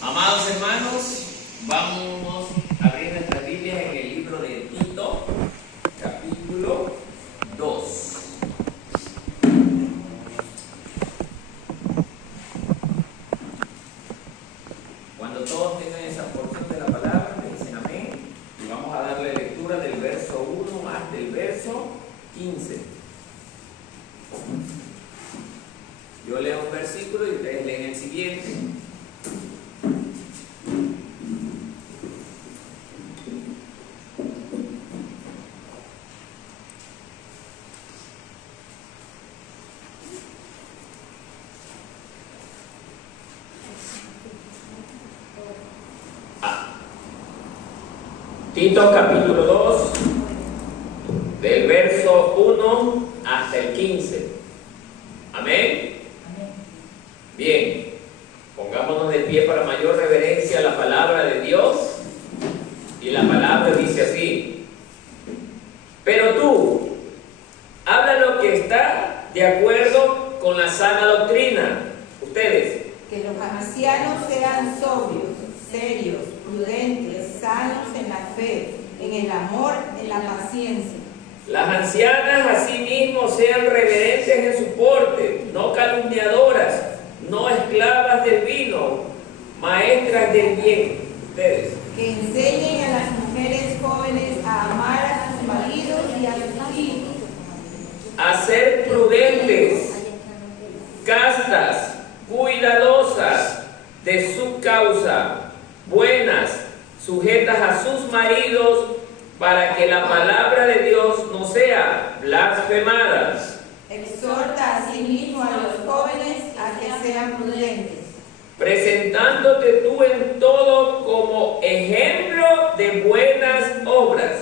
Amados hermanos, vamos a abrir nuestras Biblias en el libro de Tito, capítulo 2. Cuando todos tengan esa porción de la palabra, me dicen amén. Y vamos a darle lectura del verso 1 hasta el verso 15. Yo leo un versículo y ustedes leen el siguiente. Tito capítulo 2, del verso 1 hasta el 15. Amén. Bien, pongámonos de pie para mayor reverencia a la palabra de Dios. Y la palabra dice así: pero tú, habla lo que está de acuerdo con la sana doctrina. Ustedes. Que los ancianos sean sobrios, serios, prudentes, sanos en la fe, en el amor, en la paciencia. Las ancianas asimismo sean reverentes en su porte, no calumniadoras, no esclavas del vino, maestras del bien. Ustedes. Que enseñen a las mujeres jóvenes a amar a sus maridos y a sus hijos. A ser prudentes, castas, cuidadosas de su causa, buenas, sujetas a sus maridos, para que la palabra de Dios no sea blasfemada. Exhorta asimismo a los jóvenes a que sean prudentes, presentándote tú en todo como ejemplo de buenas obras,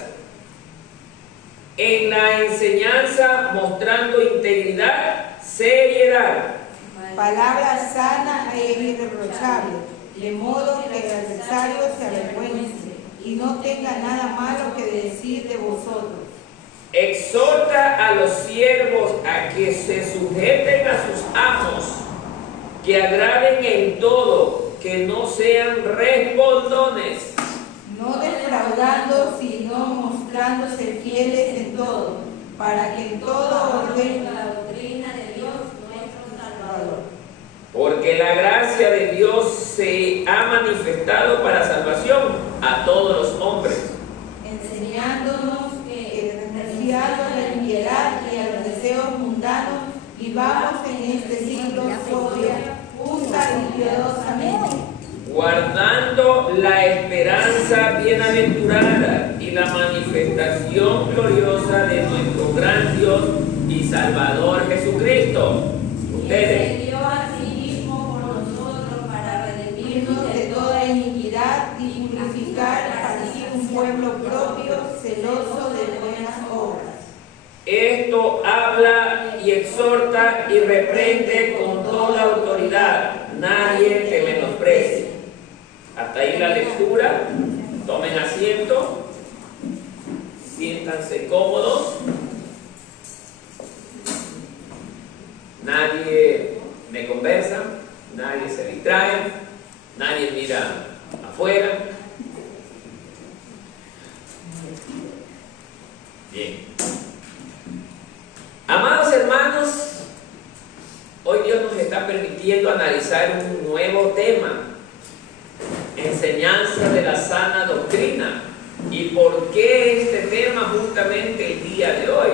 en la enseñanza mostrando integridad, seriedad, palabra sana e irreprochable, de modo que el adversario se avergüence y no tenga nada malo que decir de vosotros. Exhorta a los siervos a que se sujeten a sus amos, que agraden en todo, que no sean respondones, no defraudando, sino mostrándose fieles en todo, para que en todo ordenen la doctrina de Dios nuestro Salvador. Porque la gracia de Dios se ha manifestado para salvación a todos los hombres, enseñándonos que, renunciando a la impiedad y a los deseos mundanos, vivamos en este siglo sobria, justa y piadosamente, guardando la esperanza bienaventurada y la manifestación gloriosa de nuestro gran Dios y Salvador Jesucristo. Ustedes. Que se dio a sí mismo por nosotros para redimirnos de toda iniquidad y purificar para sí un pueblo propio, celoso de buenas obras. Esto habla y exhorta y reprende con toda autoridad. Nadie te menosprecie. Hasta ahí la lectura. Tomen asiento. Siéntanse cómodos. Nadie me conversa. Nadie se distrae. Nadie mira afuera. Bien. Amados hermanos, hoy Dios nos está permitiendo analizar un nuevo tema: enseñanza de la sana doctrina. ¿Y por qué este tema justamente el día de hoy?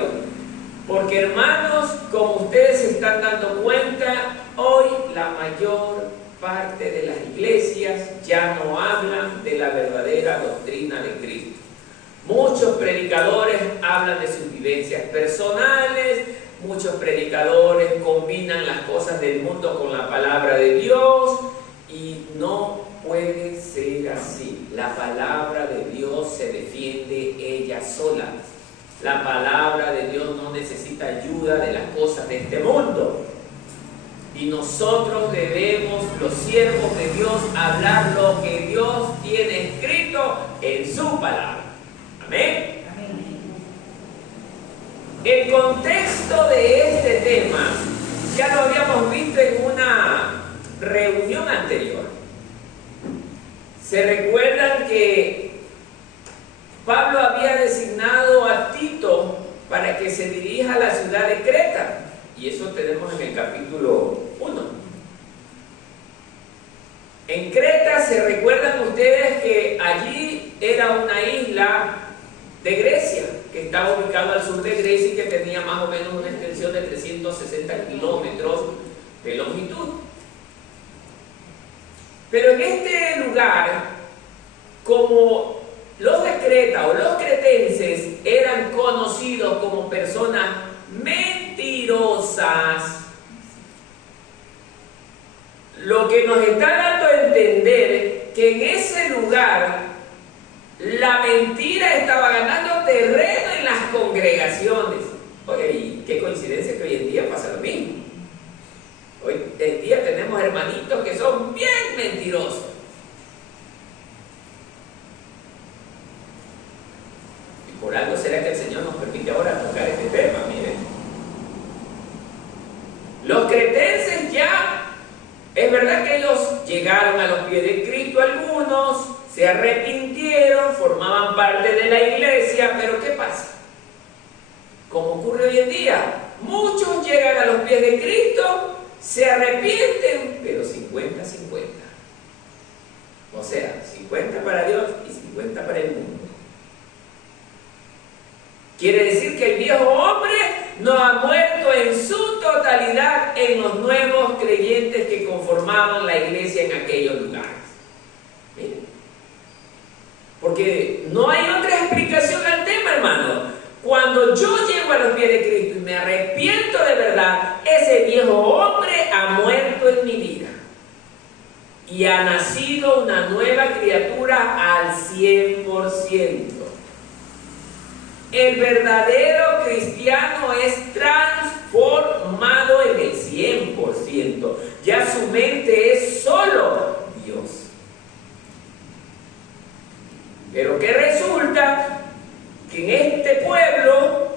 Porque, hermanos, como ustedes se están dando cuenta, hoy la mayor parte de las iglesias ya no hablan de la verdadera doctrina de Cristo. Muchos predicadores hablan de sus vivencias personales, muchos predicadores combinan las cosas del mundo con la palabra de Dios, y no puede ser así. La palabra de Dios se defiende ella sola. La palabra de Dios no necesita ayuda de las cosas de este mundo. Y nosotros debemos, los siervos de Dios, hablar lo que Dios tiene escrito en su palabra. Amén. El contexto de este tema ya lo habíamos visto en una reunión anterior. Se recuerdan que Pablo había designado a Tito para que se dirija a la ciudad de Creta, y eso tenemos en el capítulo 1. En Creta, se recuerdan ustedes que allí era una isla de Grecia, que estaba ubicado al sur de Grecia y que tenía más o menos una extensión de 360 kilómetros de longitud. Pero en este lugar, como los de Creta o los cretenses eran conocidos como personas mentirosas, lo que nos está dando a entender que en ese lugar la mentira estaba ganando terreno en las congregaciones. Oye, y qué coincidencia que hoy en día pasa lo mismo. Hoy en día tenemos hermanitos que son bien mentirosos. Y por algo será que el Señor nos permite ahora tocar este tema. Miren, los cretenses ya, es verdad que ellos llegaron a los pies de Cristo, algunos se arrepintieron, formaban parte de la iglesia, pero ¿qué pasa? Como ocurre hoy en día, muchos llegan a los pies de Cristo, se arrepienten, pero 50-50. O sea, 50 para Dios y 50 para el mundo. Quiere decir que el viejo hombre no ha muerto en su totalidad en los nuevos creyentes que conformaban la iglesia en aquellos lugares. Miren. Porque no hay otra explicación al tema, hermano. Cuando yo llego a los pies de Cristo y me arrepiento de verdad, ese viejo hombre ha muerto en mi vida y ha nacido una nueva criatura al 100%. El verdadero cristiano es transformado en el 100%. Ya su mente es solo Dios. Pero que resulta que en este pueblo,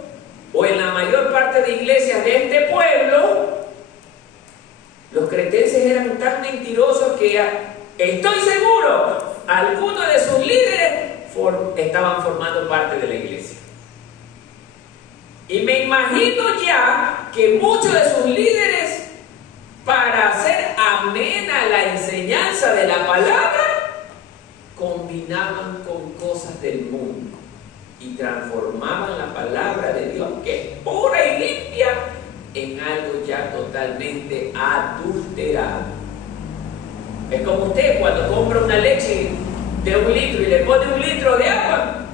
o en la mayor parte de iglesias de este pueblo, los cretenses eran tan mentirosos que estoy seguro, algunos de sus líderes estaban formando parte de la iglesia. Y me imagino ya que muchos de sus líderes, para hacer amena la enseñanza de la palabra, combinaban con cosas del mundo y transformaban la palabra de Dios, que es pura y limpia, en algo ya totalmente adulterado. Es como usted cuando compra una leche de 1 litro y le pone 1 litro de agua,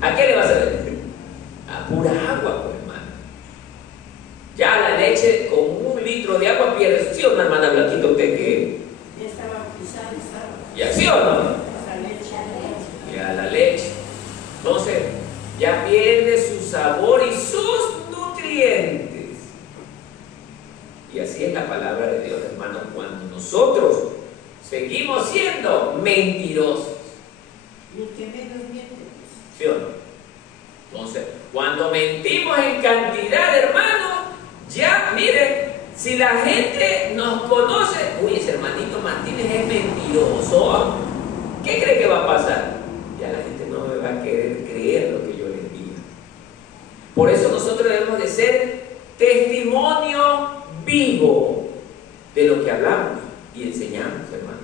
¿a qué le va a hacer? A pura agua, pues, hermano. Ya la leche con 1 litro de agua pierde, ¿sí o no, hermana Blanquita, usted que? Ya estaba bautizada, ¿Ya sí o no? Ya la leche. Entonces, ya pierde su sabor y sus nutrientes. Y así es la palabra de Dios, hermano, cuando nosotros seguimos siendo mentirosos. Y el que menos miente. ¿Sí o no? Entonces, cuando mentimos en cantidad, hermano, ya, miren, si la gente nos conoce, uy, ese hermanito Martínez es mentiroso, ¿qué cree que va a pasar? Ya la gente no me va a querer creer lo que yo les diga. Por eso nosotros debemos de ser testimonio vivo de lo que hablamos y enseñamos, hermano.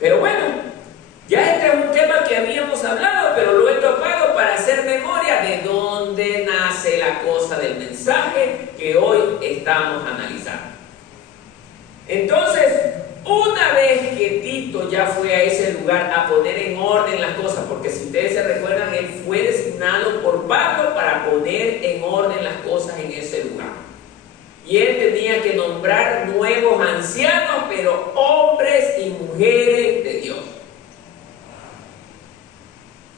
Pero bueno, ya este es un tema que habíamos hablado, pero lo he tocado para hacer memoria de dónde nace la cosa del mensaje que hoy estamos analizando. Entonces, una vez que Tito ya fue a ese lugar a poner en orden las cosas, porque si ustedes se recuerdan, él fue designado por Pablo para poner en orden las cosas en ese lugar. Y él tenía que nombrar nuevos ancianos, pero hombres y mujeres de Dios,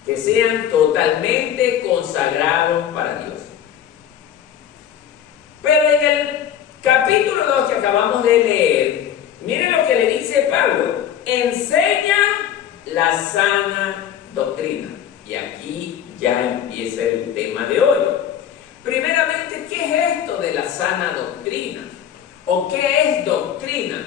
que sean totalmente consagrados para Dios. Pero en el capítulo 2 que acabamos de leer, miren lo que le dice Pablo: enseña la sana doctrina. Y aquí ya empieza el tema de hoy. Primeramente, ¿qué es esto de la sana doctrina? ¿O qué es doctrina?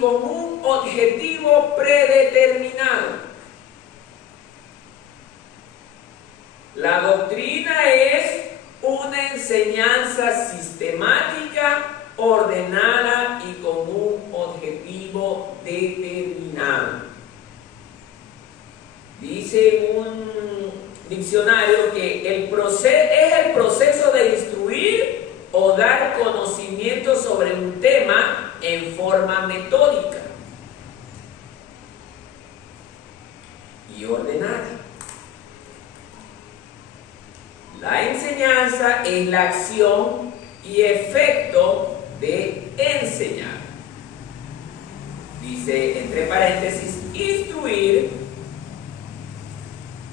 con un objetivo predeterminado. La doctrina es una enseñanza sistemática, ordenada y con un objetivo determinado. Dice un diccionario que es el proceso de instruir o dar conocimiento sobre un tema en forma metódica y ordenada. La enseñanza es la acción y efecto de enseñar. Dice, entre paréntesis, instruir,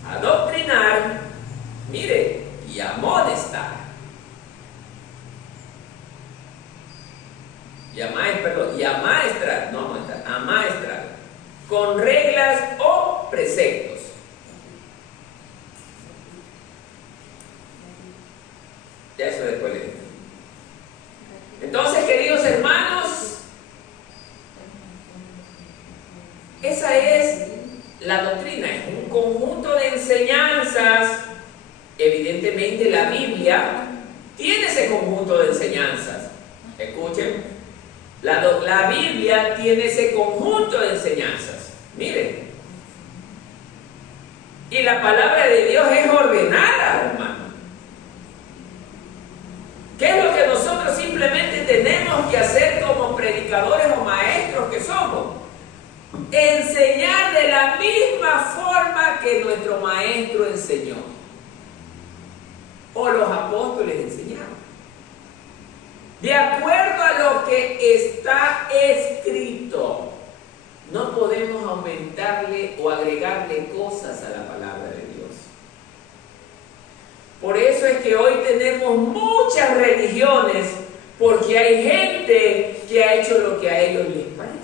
adoctrinar, mire, y amonestar. Y amaestrar, no amonestar, amaestrar, con reglas o preceptos. Ya eso después le digo. Entonces, queridos hermanos, esa es la doctrina, es un conjunto de enseñanzas. Evidentemente la Biblia tiene ese conjunto de enseñanzas. Escuchen, la Biblia tiene ese conjunto de enseñanzas. Miren, y la palabra de Dios es ordenada, hermano. ¿Qué es lo que nosotros simplemente tenemos que hacer como predicadores o maestros que somos? Enseñar de la misma forma que nuestro maestro enseñó o los apóstoles enseñaron, de acuerdo a lo que está escrito. No podemos aumentarle o agregarle cosas a la palabra de Dios. Por eso es que hoy tenemos muchas religiones, porque hay gente que ha hecho lo que a ellos les parece.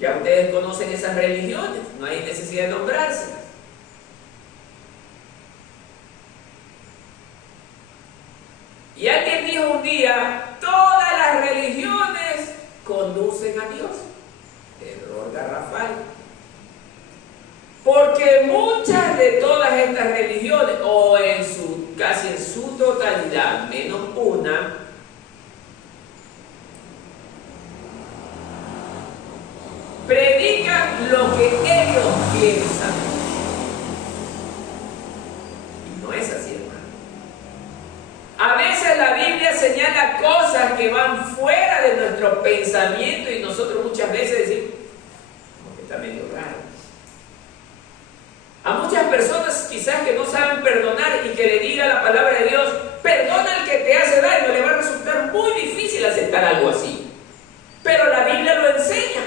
Ya ustedes conocen esas religiones, no hay necesidad de nombrárselas. Y alguien dijo un día, todas las religiones conducen a Dios. Error garrafal. Porque muchas de todas estas religiones, o casi en su totalidad, menos una, predican lo que ellos piensan. Y no es así, hermano. A veces la Biblia señala cosas que van fuera de nuestro pensamiento y nosotros muchas veces decimos, como que está medio raro. A muchas personas quizás que no saben perdonar y que le diga la palabra de Dios, perdona al que te hace daño, le va a resultar muy difícil aceptar algo así. Pero la Biblia lo enseña.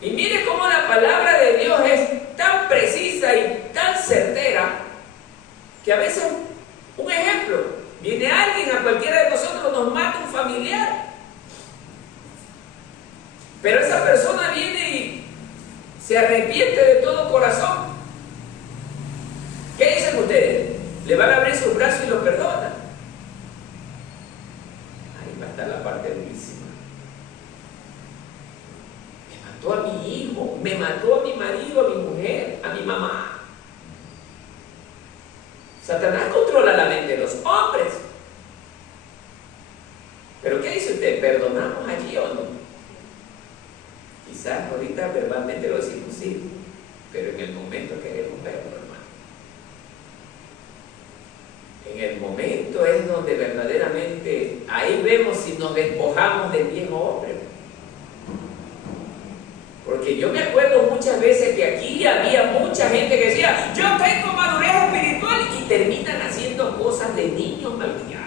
Y mire cómo la palabra de Dios es tan precisa y tan certera que a veces, un ejemplo, viene alguien, a cualquiera de nosotros nos mata un familiar. Pero esa persona viene y se arrepiente de todo corazón. ¿Qué dicen ustedes? Le van a abrir sus brazos y lo perdonan. Ahí va a estar la parte durísima. Me mató a mi hijo, me mató a mi marido, a mi mujer, a mi mamá. Satanás controla la mente de los hombres. ¿Pero qué dice usted? ¿Perdonamos allí o no? Quizás ahorita verbalmente lo decimos sí, pero en el momento queremos verlo, hermano. En el momento es donde verdaderamente, ahí vemos si nos despojamos del viejo hombre. Porque yo me acuerdo muchas veces que aquí había mucha gente que decía, yo tengo madurez espiritual, y terminan haciendo cosas de niños malcriados.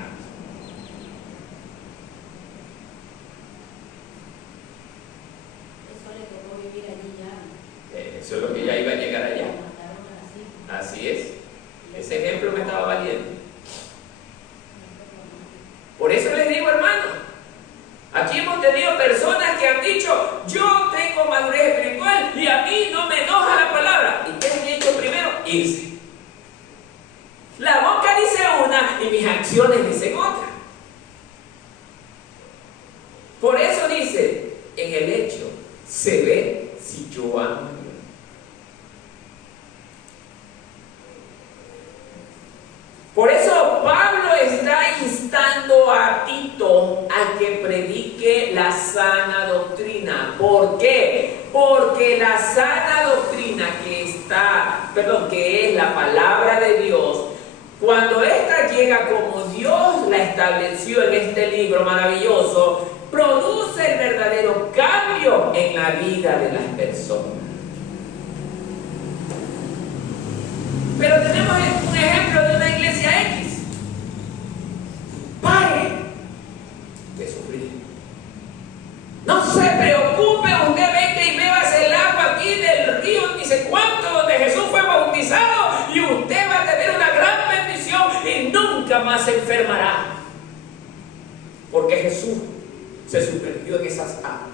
Eso es lo que ya iba a llegar allá. Así es. Ese ejemplo me estaba valiendo. Por eso les digo, hermano, aquí hemos tenido personas que han dicho, yo tengo madurez espiritual y a mí no me enoja la palabra. ¿Y qué han hecho primero? Irse. y mis acciones dicen otra. Por eso dice, en el hecho se ve si yo amo a Dios. Por eso Pablo está instando a Tito a que predique la sana doctrina. ¿Por qué? Porque la sana doctrina que es la palabra de Dios, cuando ésta llega como Dios la estableció en este libro maravilloso, produce el verdadero cambio en la vida de las personas. Pero tenemos un ejemplo de una iglesia X. Pare de sufrir. No se preocupe, usted venga y bébase el agua aquí del río, ni sé cuánto, donde Jesús fue bautizado, y usted va a tener una gran bendición y nunca más se enfermará. Porque Jesús se sumergió en esas aguas.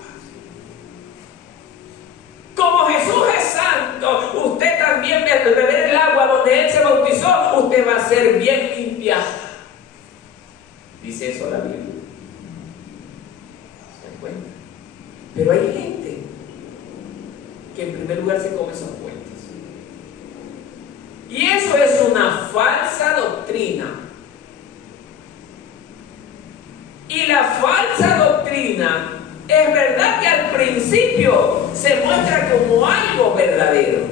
Como Jesús es santo, usted también al beber el agua donde Él se bautizó, usted va a ser bien limpiada. Dice eso la Biblia. ¿Se dan cuenta? Pero hay gente que en primer lugar se come esos cuentos. Y eso es una falsa doctrina. Y la falsa doctrina es verdad que al principio se muestra como algo verdadero,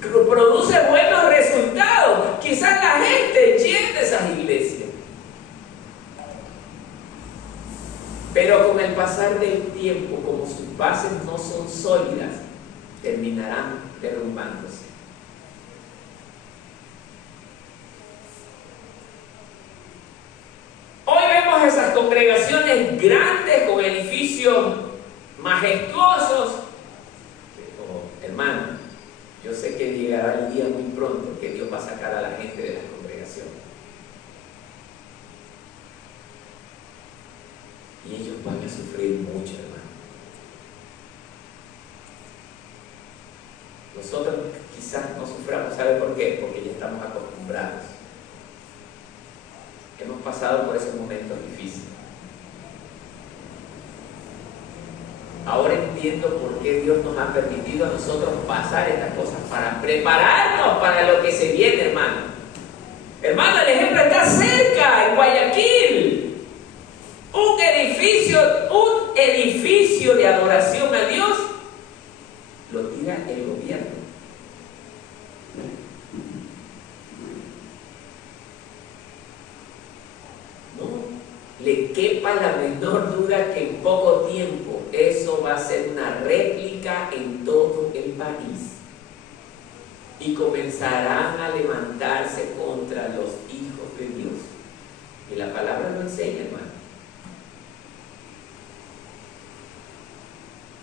que produce buenos resultados. Quizás la gente llene esas iglesias, pero con el pasar del tiempo, como sus bases no son sólidas, terminarán derrumbándose. Hoy vemos esas congregaciones grandes con edificios majestuosos. Pero, hermano, yo sé que llegará el día muy pronto que Dios va a sacar a la gente de las congregaciones. Y ellos van a sufrir mucho, hermano. Nosotros quizás no suframos, ¿sabe por qué? Porque ya estamos acostumbrados. Hemos pasado por esos momentos difíciles. Ahora entiendo por qué Dios nos ha permitido a nosotros pasar estas cosas, para prepararnos para lo que se viene, hermano. Hermano, el ejemplo está cerca, en Guayaquil. Un edificio de adoración a Dios lo tira el gobierno. Le quepa la menor duda que en poco tiempo eso va a ser una réplica en todo el país y comenzarán a levantarse contra los hijos de Dios. Y la palabra lo enseña, hermano.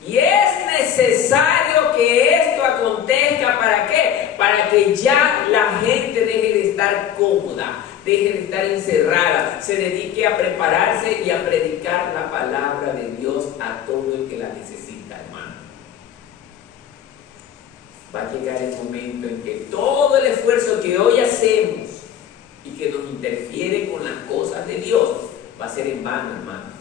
Y es necesario que esto acontezca. ¿Para qué? Para que ya la gente deje de estar cómoda, deje de estar encerrada, se dedique a prepararse y a predicar la palabra de Dios a todo el que la necesita, hermano. Va a llegar el momento en que todo el esfuerzo que hoy hacemos y que nos interfiere con las cosas de Dios va a ser en vano, hermano.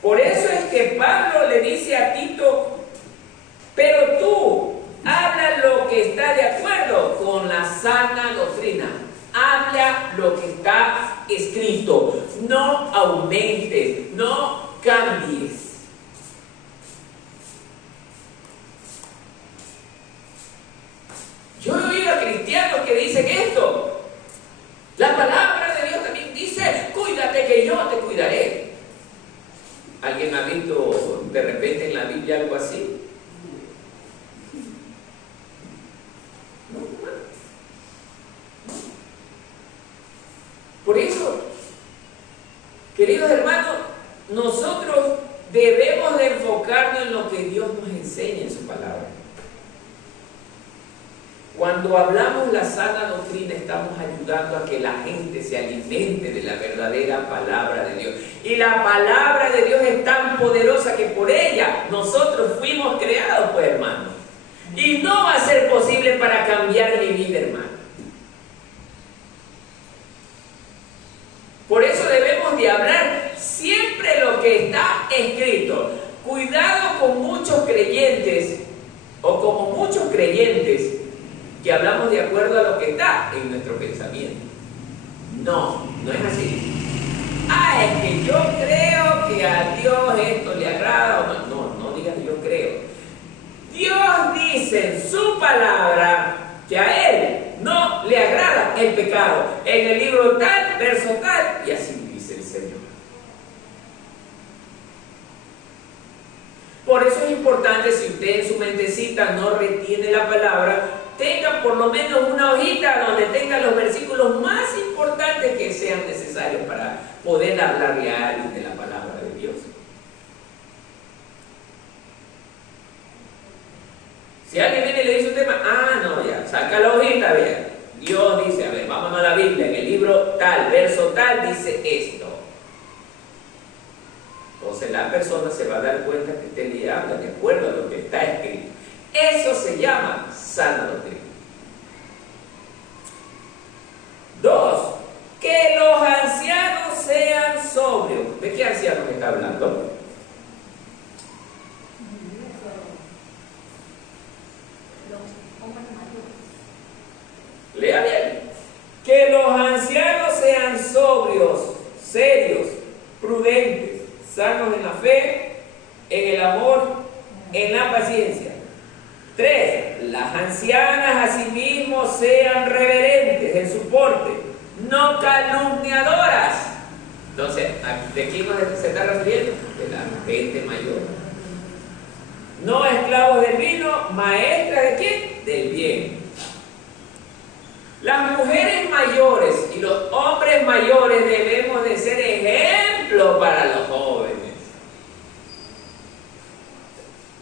Por eso es que Pablo le dice a Tito, pero tú habla lo que está de acuerdo con la sana doctrina. Habla lo que está escrito. No aumentes, no cambies. Yo he oído a cristianos que dicen esto. La palabra de Dios también dice, cuídate que yo te cuidaré. ¿Alguien ha visto de repente en la Biblia algo así? Por eso, queridos hermanos, nosotros debemos de enfocarnos en lo que Dios nos enseña en su palabra. Cuando hablamos la sana doctrina, estamos ayudando a que la gente se alimente de la verdadera palabra de Dios. Y la palabra de Dios es tan poderosa que por ella nosotros fuimos creados, pues, hermanos. Y no va a ser posible para cambiar mi vida, hermano. Por eso debemos de hablar siempre lo que está escrito. Cuidado con muchos creyentes, o como muchos creyentes, que hablamos de acuerdo a lo que está en nuestro pensamiento. No, no es así. Es que yo creo que a Dios esto le agrada, o no digas yo creo. Dios dice en su palabra que a Él no le agrada el pecado. En el libro tal, verso tal, y así dice el Señor. Por eso es importante, si usted en su mentecita no retiene la palabra, tenga por lo menos una hojita donde tenga los versículos más importantes que sean necesarios para poder hablarle a alguien de la palabra de Dios. Si alguien viene y le dice un tema, no, ya, saca la hojita, vea. Dios dice, a ver, vámonos a la Biblia, en el libro tal, verso tal, dice esto. Entonces la persona se va a dar cuenta que usted le habla de acuerdo a lo que está escrito. Eso se llama sana doctrina. 2. Que los ancianos sean sobrios. ¿De qué ancianos está hablando? Lea bien. Que los ancianos sean sobrios, serios, prudentes, sanos en la fe, en el amor, en la paciencia. 3. Las ancianas asimismo sean reverentes en su porte, no calumniadoras. Entonces, ¿de quién se está refiriendo? De la gente mayor. No esclavos del vino, maestras ¿de quién? Del bien. Las mujeres mayores y los hombres mayores debemos de ser ejemplo para los jóvenes.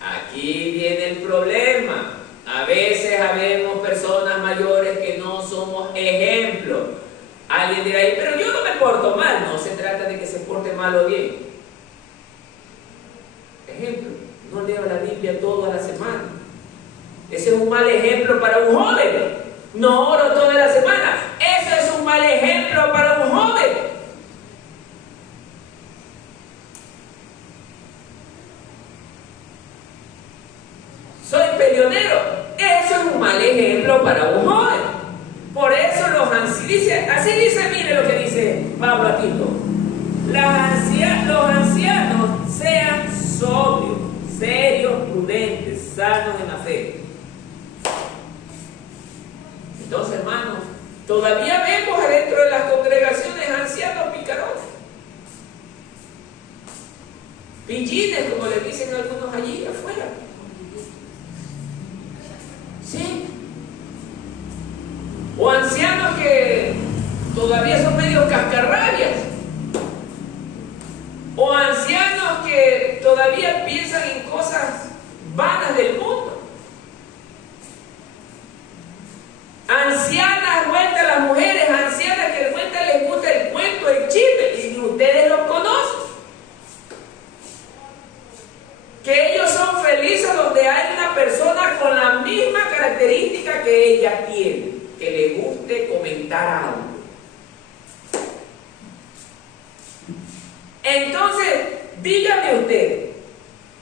Aquí viene el problema. A veces habemos personas mayores que no somos ejemplo. Alguien dirá ahí, pero yo no me porto mal. No se trata de que se porte mal o bien. Ejemplo, no leo la Biblia toda la semana. Ese es un mal ejemplo para un joven. No oro toda la semana. Eso es un mal ejemplo para un joven. Soy peleonero. Eso es un mal ejemplo para un joven. Por eso así dice, mire lo que dice Pablo a Tito. Los ancianos sean sobrios, serios, prudentes, sanos en la fe. Entonces, hermanos, todavía vemos adentro de las congregaciones ancianos picarones, pillines, como le dicen algunos allí afuera. ¿Sí? O ancianos que todavía son medio cascarrabias. O ancianos que todavía piensan en cosas vanas del mundo. Ancianas, vueltas las mujeres, ancianas que les gusta el cuento, el chisme, y ustedes los conocen. Que ellos son felices donde hay una persona con la misma característica que ella tiene, que le guste comentar algo. Entonces, dígame usted,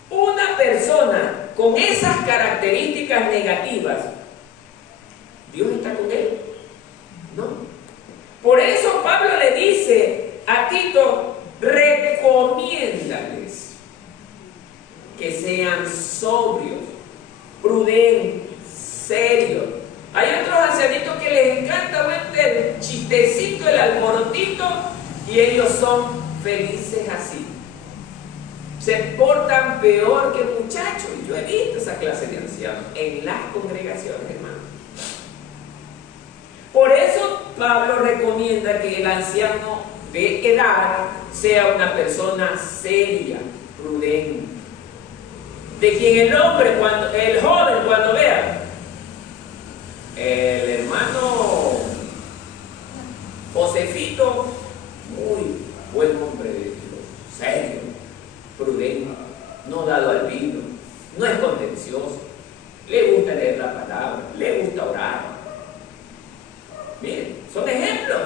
una persona con esas características negativas, ¿Dios está con él? No. Por eso Pablo le dice a Tito, recomiéndales que sean sobrios, prudentes, serios. Hay otros ancianitos que les encanta el chistecito, el alborotito, y ellos son felices así. Se portan peor que muchachos. Yo he visto esa clase de ancianos en las congregaciones, hermano. Por eso Pablo recomienda que el anciano de edad sea una persona seria, prudente, de quien el joven cuando vea el hermano Josefito, muy buen hombre de Dios, serio, prudente, no dado al vino, no es contencioso, le gusta el Son ejemplos.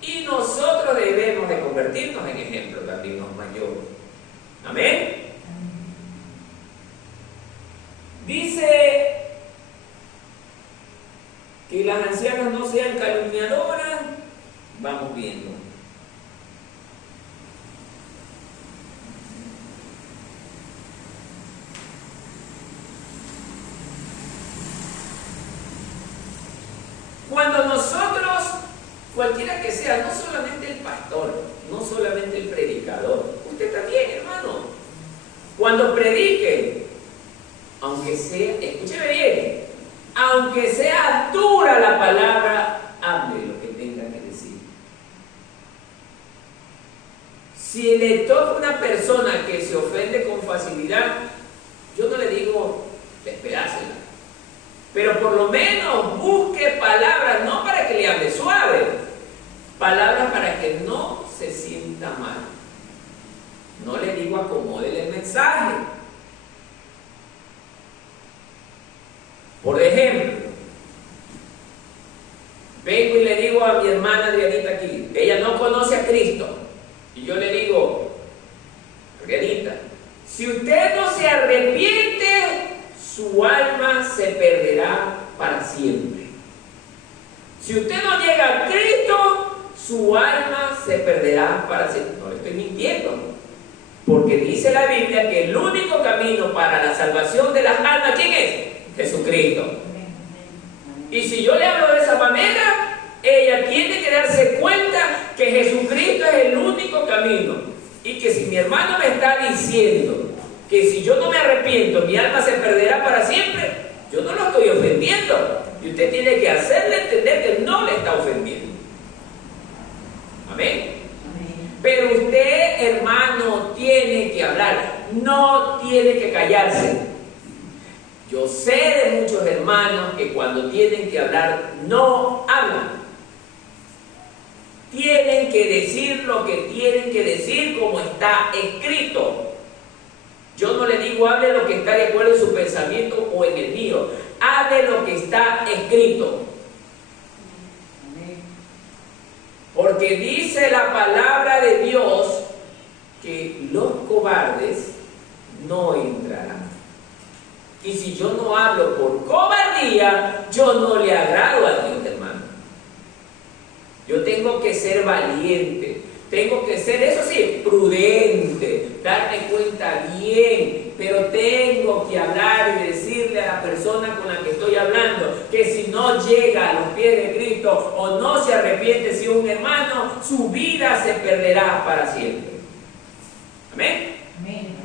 Y nosotros debemos de convertirnos en ejemplos también los mayores. Amén. Dice que las ancianas no sean calumniadoras. Vamos viendo. Cuando nosotros, cualquiera que sea, no solamente el pastor, no solamente el predicador, usted también, hermano, cuando predique, aunque sea, escúcheme bien, aunque sea dura la palabra, hable lo que tenga que decir. Si le toca a una persona que se ofende con facilidad, yo no le digo despedázela, pero por lo menos busque palabras, no para que le hable suave, palabras para que no se sienta mal. No le digo acomódele el mensaje. Por ejemplo, vengo y le digo a mi hermana Adrianita aquí, ella no conoce a Cristo, y yo le digo, Adrianita, si usted no se arrepiente, su alma se perderá para siempre. Si usted no llega a Cristo, su alma se perderá para siempre. No le estoy mintiendo, porque dice la Biblia que el único camino para la salvación de las almas, ¿quién es? Jesucristo. Y si yo le hablo de esa manera, ella tiene que darse cuenta que Jesucristo es el único camino. Y que si mi hermano me está diciendo que si yo no me arrepiento, mi alma se perderá para siempre, yo no lo estoy ofendiendo. Y usted tiene que hacerle entender que no le está ofendiendo. Amén. Pero usted, hermano, tiene que hablar, no tiene que callarse. Yo sé de muchos hermanos que cuando tienen que hablar, no hablan. Tienen que decir lo que tienen que decir como está escrito. Yo no le digo hable lo que está de acuerdo en su pensamiento o en el mío. Hable lo que está escrito. Porque dice la palabra de Dios que los cobardes no entrarán. Y si yo no hablo por cobardía, yo no le agrado a Dios, hermano. Yo tengo que ser valiente, tengo que ser, eso sí, prudente, darme cuenta bien, pero tengo que hablar y decirle a la persona con la que estoy hablando que si no llega a los pies de Cristo o no se arrepiente si es un hermano, su vida se perderá para siempre. Amén. Amén.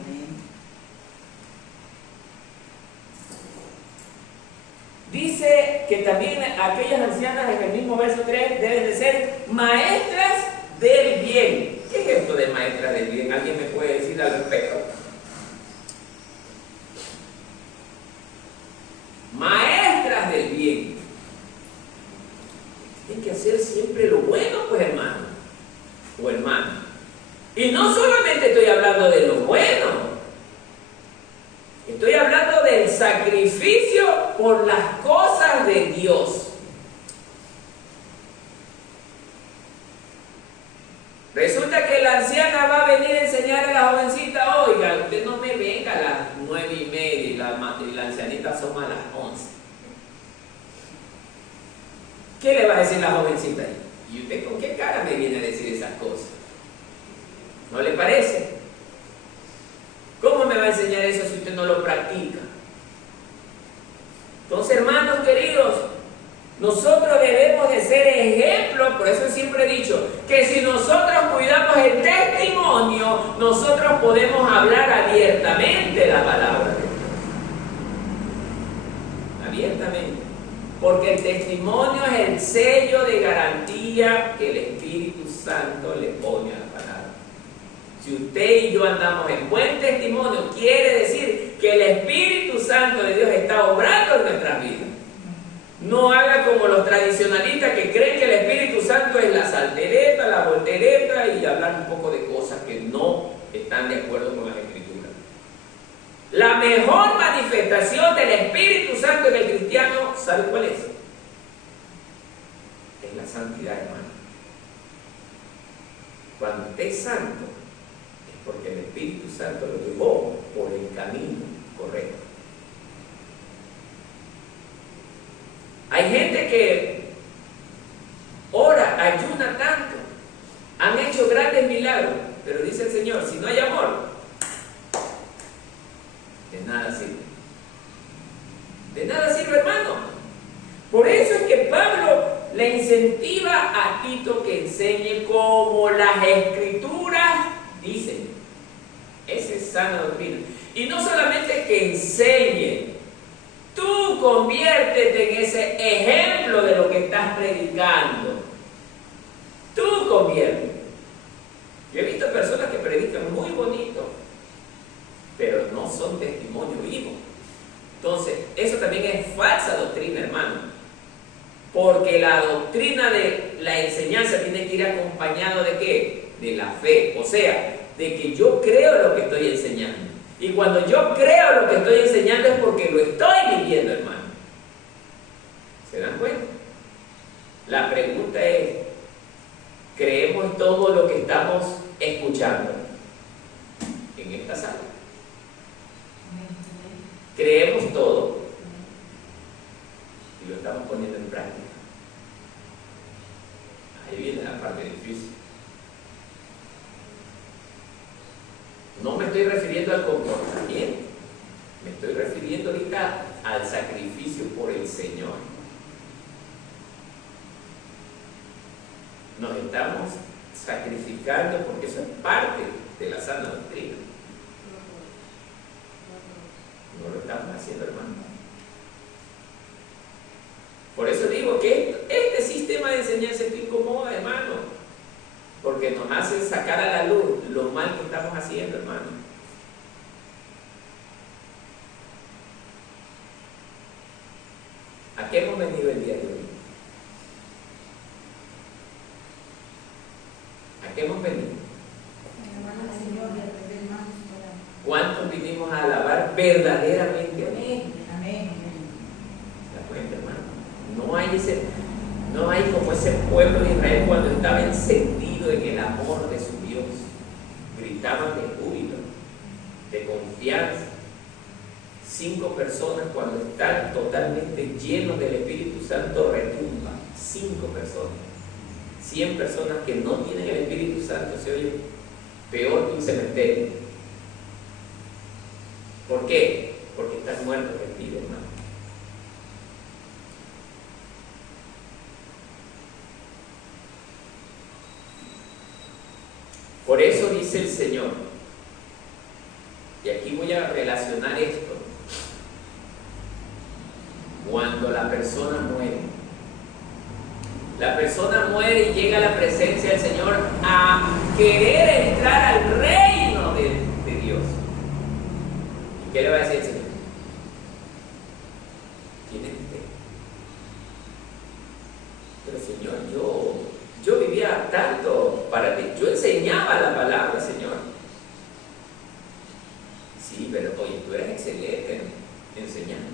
Dice que también aquellas ancianas en el mismo verso 3 deben de ser maestras del bien. ¿Qué es esto de maestras del bien? ¿Alguien me puede decir al respecto? Maestras del bien. Tienen que hacer siempre lo bueno, pues, hermano o hermana. Y no solamente estoy hablando de lo bueno. Estoy hablando del sacrificio por las cosas de Dios. Resulta que la anciana va a venir a enseñar a la jovencita, oiga, usted no me venga a las 9:30 y la ancianita asoma a las 11. ¿Qué le va a decir la jovencita ahí? ¿Y usted con qué cara me viene a decir esas cosas? ¿No le parece? ¿Cómo me va a enseñar eso si usted no lo practica? Entonces, hermanos queridos, nosotros debemos de ser ejemplos. Por eso siempre he dicho que si nosotros cuidamos el testimonio, nosotros podemos hablar abiertamente la palabra de Dios. Abiertamente. Porque el testimonio es el sello de garantía que el Espíritu Santo le pone a la palabra. Si usted y yo andamos en buen testimonio, quiere decir que el Espíritu Santo de Dios está obrando en nuestras vidas. No haga como los tradicionalistas que creen que el Espíritu Santo es la saltereta, la voltereta y hablar un poco de cosas que no están de acuerdo con las Escrituras. La mejor manifestación del Espíritu Santo en el cristiano, ¿sabe cuál es? Es la santidad, hermano. Cuando usted es santo, es porque el Espíritu Santo lo llevó por el camino correcto. Hay gente que ora, ayuna tanto, han hecho grandes milagros, pero dice el Señor, si no hay amor, de nada sirve. De nada sirve, hermano. Por eso es que Pablo le incentiva a Tito que enseñe como las Escrituras dicen. Esa es sana doctrina. Y no solamente que enseñe, tú conviértete en ese ejemplo de lo que estás predicando. Tú conviértete. Yo he visto personas que predican muy bonito, pero no son testimonio vivo. Entonces, eso también es falsa doctrina, hermano. Porque la doctrina de la enseñanza tiene que ir acompañado ¿de qué? De la fe. O sea, de que yo creo lo que estoy enseñando. Y cuando yo creo lo que estoy enseñando es porque lo estoy viviendo, hermano. ¿Se dan cuenta? La pregunta es, ¿creemos todo lo que estamos escuchando en esta sala? Creemos todo y lo estamos poniendo en práctica. Ahí viene la parte difícil. No me estoy refiriendo al comportamiento, me estoy refiriendo ahorita al sacrificio por el Señor. Nos estamos sacrificando porque eso es parte de la sana doctrina. No lo estamos haciendo, hermano. Por eso digo que este sistema de enseñanza es incomoda, hermano, porque nos hace sacar a la luz lo mal que estamos haciendo, hermano. ¿A qué hemos venido el día de hoy? ¿A qué hemos venido? ¿Cuántos vinimos a alabar verdaderamente a Dios? Amén. ¿Se da cuenta, hermano? No hay como ese pueblo de Israel cuando estaba encendido en el amor de su Dios. Gritaban de júbilo, de confianza. 5 personas cuando están totalmente llenos del Espíritu Santo retumban. 5 personas. 100 personas que no tienen el Espíritu Santo se oye peor que un cementerio. ¿Por qué? Porque están muertos en vida, hermano. Por eso dice el Señor, y aquí voy a relacionar esto, cuando la persona muere y llega a la presencia del Señor a querer entrar al reino de Dios. ¿Qué le va a decir el Señor? ¿Quién es usted? Pero Señor, yo vivía tanto para ti, yo enseñaba la palabra, Señor. Sí, pero oye, tú eres excelente enseñando.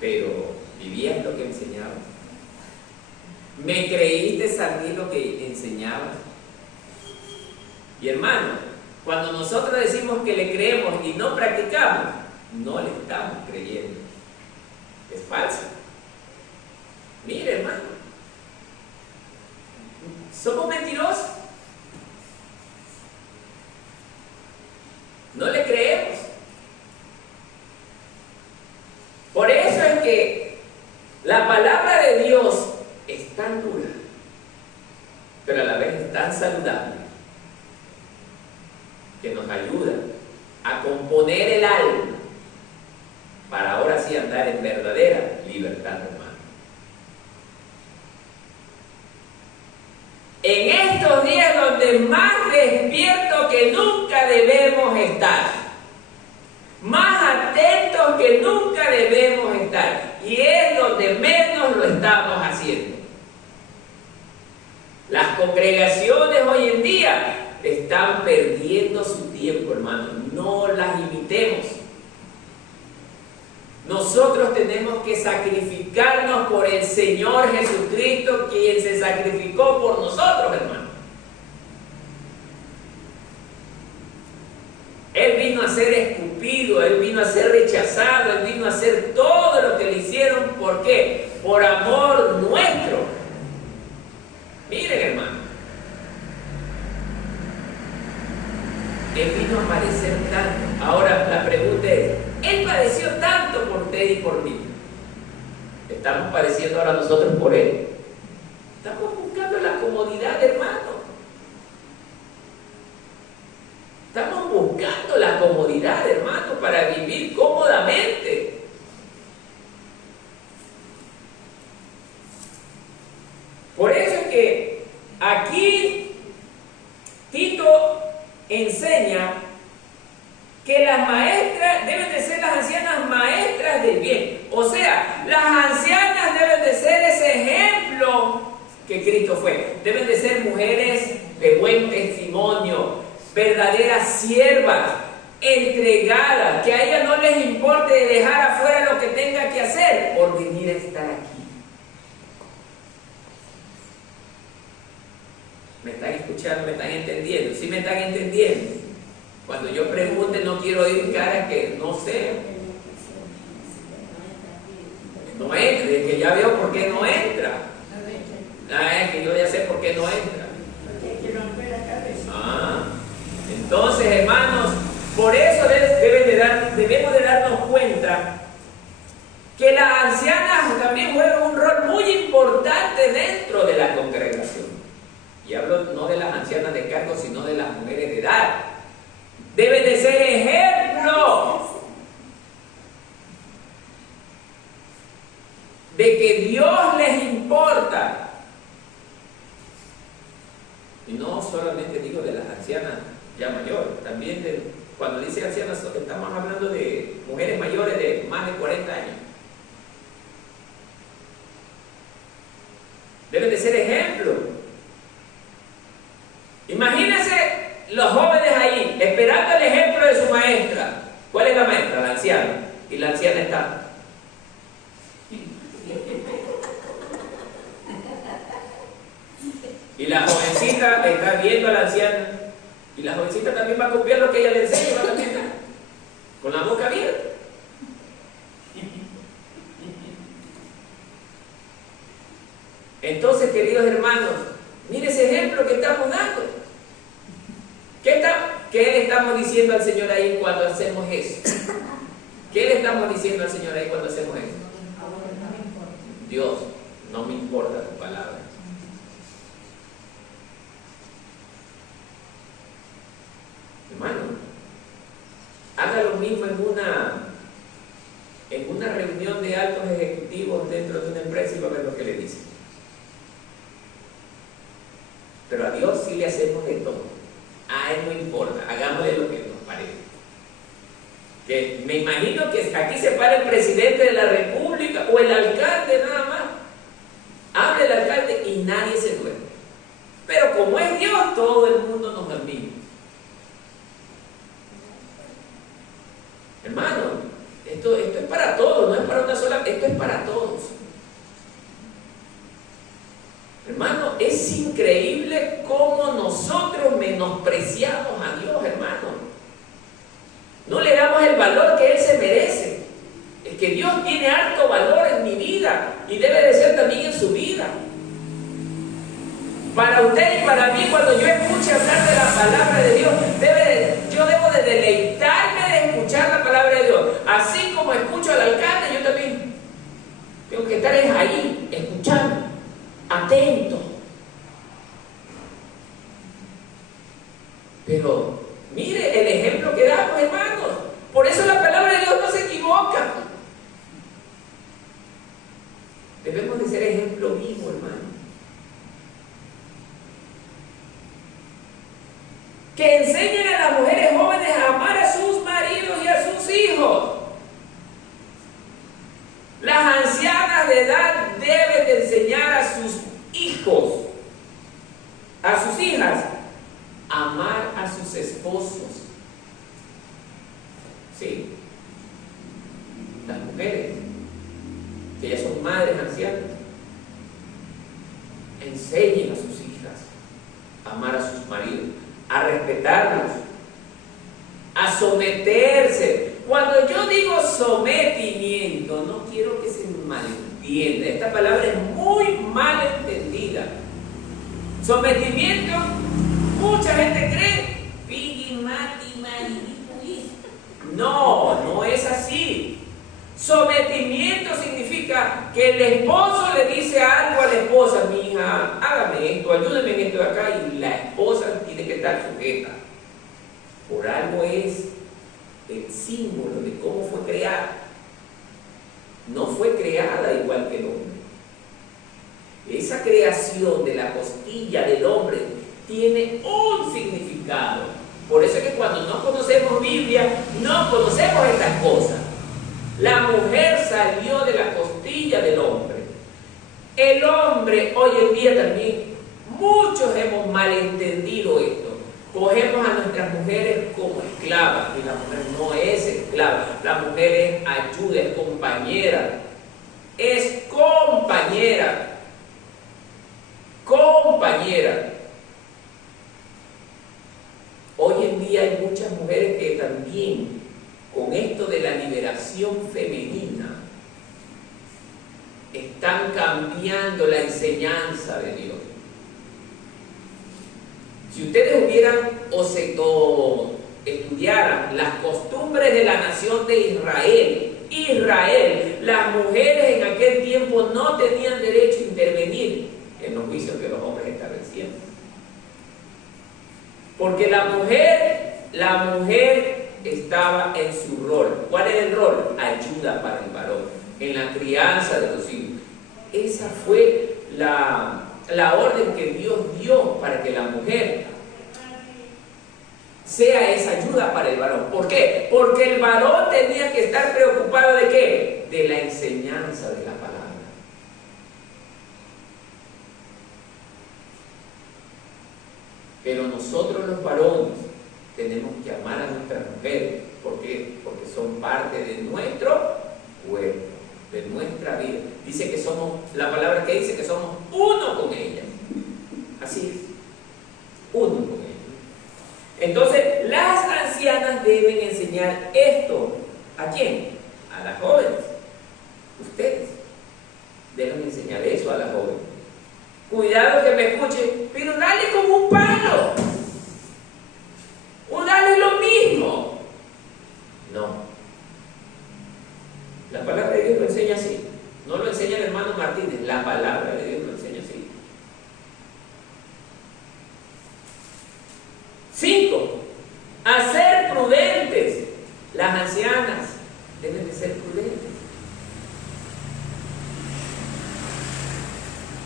Pero vivías lo que enseñabas. Me creíste a mí lo que enseñabas. Y hermano, cuando nosotros decimos que le creemos y no practicamos, no le estamos creyendo. Es falso. Mire, hermano, somos mentirosos. No le creemos. Por eso es que la palabra de Dios es tan dura, pero a la vez es tan saludable, que nos ayuda a componer el alma para ahora sí andar en verdadera libertad, hermano. En estos días donde más despierto que nunca debemos estar, más atentos que nunca debemos estar, y es donde menos lo estamos haciendo. Las congregaciones hoy en día están perdiendo su tiempo, hermano. No las imitemos. Nosotros tenemos que sacrificarnos por el Señor Jesucristo, quien se sacrificó por nosotros, hermano. Él vino a ser escupido, Él vino a ser rechazado, Él vino a hacer todo lo que le hicieron. ¿Por qué? Por amor nuestro. Miren, hermano. Él vino a padecer tanto. Ahora la pregunta es, Él padeció tanto por usted y por mí. ¿Estamos padeciendo ahora nosotros por Él? Estamos buscando la comodidad, hermano. Estamos buscando la comodidad, hermano, para vivir cómodamente. Por eso es que aquí Tito enseña que las maestras deben de ser las ancianas maestras del bien. O sea, las ancianas deben de ser ese ejemplo que Cristo fue. Deben de ser mujeres de buen testimonio, verdaderas siervas, entregadas, que a ellas no les importe dejar afuera lo que tenga que hacer por venir a estar aquí. ¿Me están escuchando? ¿Me están entendiendo? ¿Sí me están entendiendo? Cuando yo pregunte, no quiero oír caras que no sé. No entre, que ya veo por qué no entra. Es que yo ya sé por qué no entra. Entonces, hermanos, por eso debemos de darnos cuenta que las ancianas también juegan un rol muy importante dentro de la congregación. Y hablo no de las ancianas de cargo, sino de las mujeres de edad. Deben de ser ejemplos de que Dios les importa. Y no solamente digo de las ancianas ya mayores, también cuando dice ancianas estamos hablando de mujeres mayores de más de 40 años. Deben de ser ejemplos. Imagínense los jóvenes ahí, esperando el ejemplo de su maestra. ¿Cuál es la maestra? La anciana. Y la anciana está. Y la jovencita está viendo a la anciana. Y la jovencita también va a copiar lo que ella le enseña, va también con la boca abierta. Entonces, queridos hermanos, mire ese ejemplo que estamos dando. ¿Qué le estamos diciendo al Señor ahí cuando hacemos eso? ¿Qué le estamos diciendo al Señor ahí cuando hacemos eso? Dios, no me importa tu palabra. Hermano, haga lo mismo en una reunión de altos ejecutivos dentro de una empresa y va a ver lo que le dicen. Pero a Dios sí le hacemos de todo. A Él no importa, hagámosle lo que nos parece. Que me imagino que aquí se para el presidente de la república o el alcalde nada más. Habla el alcalde y nadie se duerme. Pero como es Dios, todo el mundo nos dormimos. Hermano, esto es para todos, no es para una sola, esto es para todos. Hermano, es increíble cómo nosotros menospreciamos a Dios, hermano. No le damos el valor que Él se merece. Es que Dios tiene harto valor en mi vida y debe de ser también en su vida. Para usted y para mí, cuando yo escuche hablar de la palabra de Dios, yo debo de deleitarme de escuchar la palabra de Dios. Así como escucho al alcalde, yo también tengo que estar ahí, escuchando, atento. Pero mire el ejemplo que damos, hermanos. Por eso la palabra de Dios no se equivoca. Debemos de ser ejemplo vivo, hermano. Que enseñen a las mujeres jóvenes a amar a sus maridos y a sus hijos. Las ancianas de edad deben de enseñar a sus hijos, a sus hijas, a amar a sus esposos. Sí, las mujeres que ya son madres ancianas, enseñen a sus hijas a amar a sus maridos, a respetarlos, a someterse. Cuando yo digo sometimiento, no quiero que se malentienda. Esta palabra es muy mal entendida. Sometimiento, mucha gente cree, no, no es así. Sometimiento significa que el esposo le dice algo a la esposa: mi hija, hágame esto, ayúdame en esto de acá, y la esposa tiene que estar sujeta. Por algo es el símbolo de cómo fue creada. No fue creada igual que el hombre. Esa creación de la costilla del hombre tiene un significado. Por eso es que cuando no conocemos Biblia, no conocemos estas cosas. La mujer salió de la costilla del hombre. El hombre, hoy en día también, muchos hemos malentendido esto. Cogemos a nuestras mujeres como esclavas, y la mujer no es esclava. La mujer es ayuda, es compañera. Es compañera. Compañera. Hoy en día hay muchas mujeres que también, con esto de la liberación femenina, están cambiando la enseñanza de Dios. Si ustedes hubieran o estudiaran las costumbres de la nación de Israel, las mujeres en aquel tiempo no tenían derecho a intervenir en los juicios que los hombres establecían. Porque la mujer estaba en su rol. ¿Cuál es el rol? Ayuda para el varón, en la crianza de los hijos. Esa fue la orden que Dios dio para que la mujer sea esa ayuda para el varón. ¿Por qué? Porque el varón tenía que estar preocupado ¿de qué? De la enseñanza de la palabra. Pero nosotros los varones tenemos que amar a nuestras mujeres. ¿Por qué? Porque son parte de nuestro cuerpo, de nuestra vida. Dice que somos, la palabra que dice que somos uno con ellas. Así es, uno con ellas. Entonces, las ancianas deben enseñar esto. ¿A quién? A las jóvenes. Ustedes deben enseñar eso a las jóvenes. Cuidado que me escuche, pero dale como un palo. O dale lo mismo. No. La palabra de Dios lo enseña así. No lo enseña el hermano Martínez. La palabra de Dios lo enseña así. 5. A ser prudentes. Las ancianas deben de ser prudentes.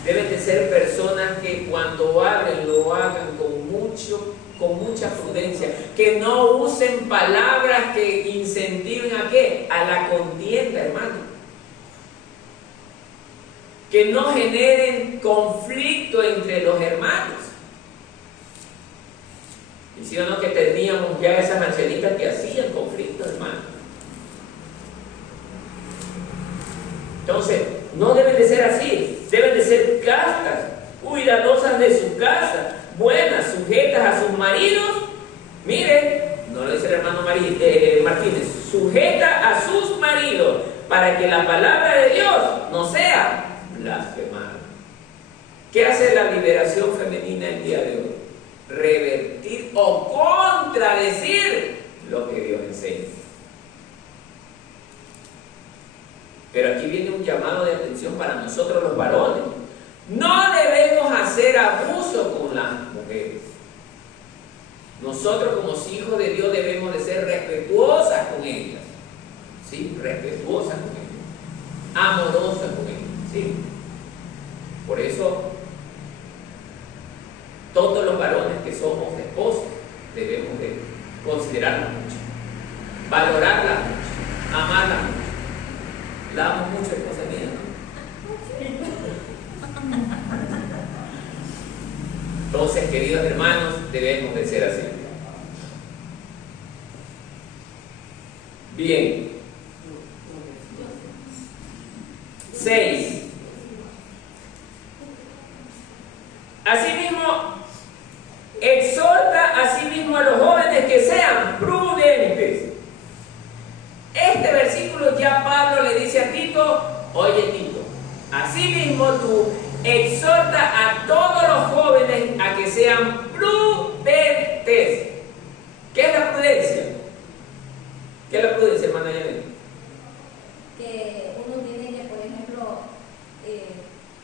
Deben de ser personas que cuando hablen lo hagan con mucha prudencia, que no usen palabras que incentiven ¿a qué? A la contienda, hermano. Que no generen conflicto entre los hermanos. Y si o no que teníamos ya esas ancianitas que hacían conflicto, hermano. Entonces, no deben de ser así, deben de ser castas, cuidadosas de su casa, buenas, sujetas a sus maridos. Miren, no lo dice el hermano Martínez, sujeta a sus maridos, para que la palabra de Dios no sea blasfemada. ¿Qué hace la liberación femenina el día de hoy? Revertir o contradecir lo que Dios enseña. Pero aquí viene un llamado de atención para nosotros los varones. No debemos hacer abuso con las mujeres. Nosotros como hijos de Dios debemos de ser respetuosas con ellas. ¿Sí? Respetuosas con ellas. Amorosas con ellas. ¿Sí? Por eso, todos los varones que somos esposos debemos de considerarlas mucho. Valorarlas mucho. Amarlas mucho. La amo mucho, esposa mía, ¿no? Entonces, queridos hermanos, debemos de ser así. Bien. 6. Asimismo, exhorta asimismo a los jóvenes que sean prudentes. Este versículo ya Pablo le dice a Tito: oye Tito, asimismo tú exhorta a todos los jóvenes a que sean prudentes. ¿Qué es la prudencia? ¿Qué es la prudencia, hermana Yaneli? Que uno tiene que, por ejemplo,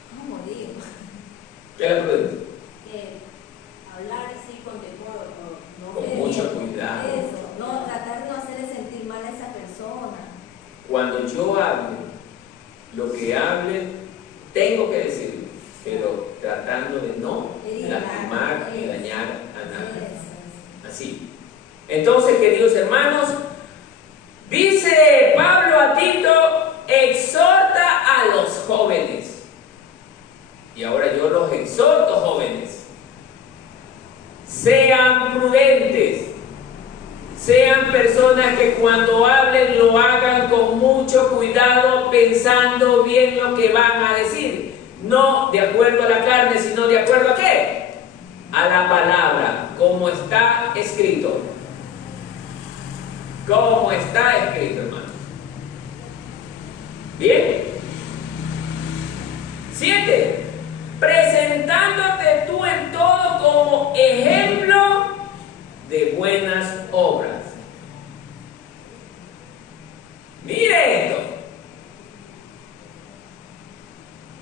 ¿cómo digo? ¿Qué es la prudencia? Hablar así con decoro, no Con mucho cuidado. Eso, no, tratar de no hacerle sentir mal a esa persona. Cuando yo hable, lo que hable, tengo que decirlo, pero tratando de no lastimar y dañar a nadie. Así. Entonces, queridos hermanos, dice Pablo a Tito: exhorta a los jóvenes. Y ahora yo los exhorto, jóvenes: sean prudentes, sean personas que cuando hablen lo hagan con mucho cuidado, pensando bien lo que van a decir, no de acuerdo a la carne, sino de acuerdo a ¿qué? A la palabra, como está escrito. Como está escrito, hermanos. Bien. 7. Presentándote tú en todo como ejemplo de buenas obras. Mire esto.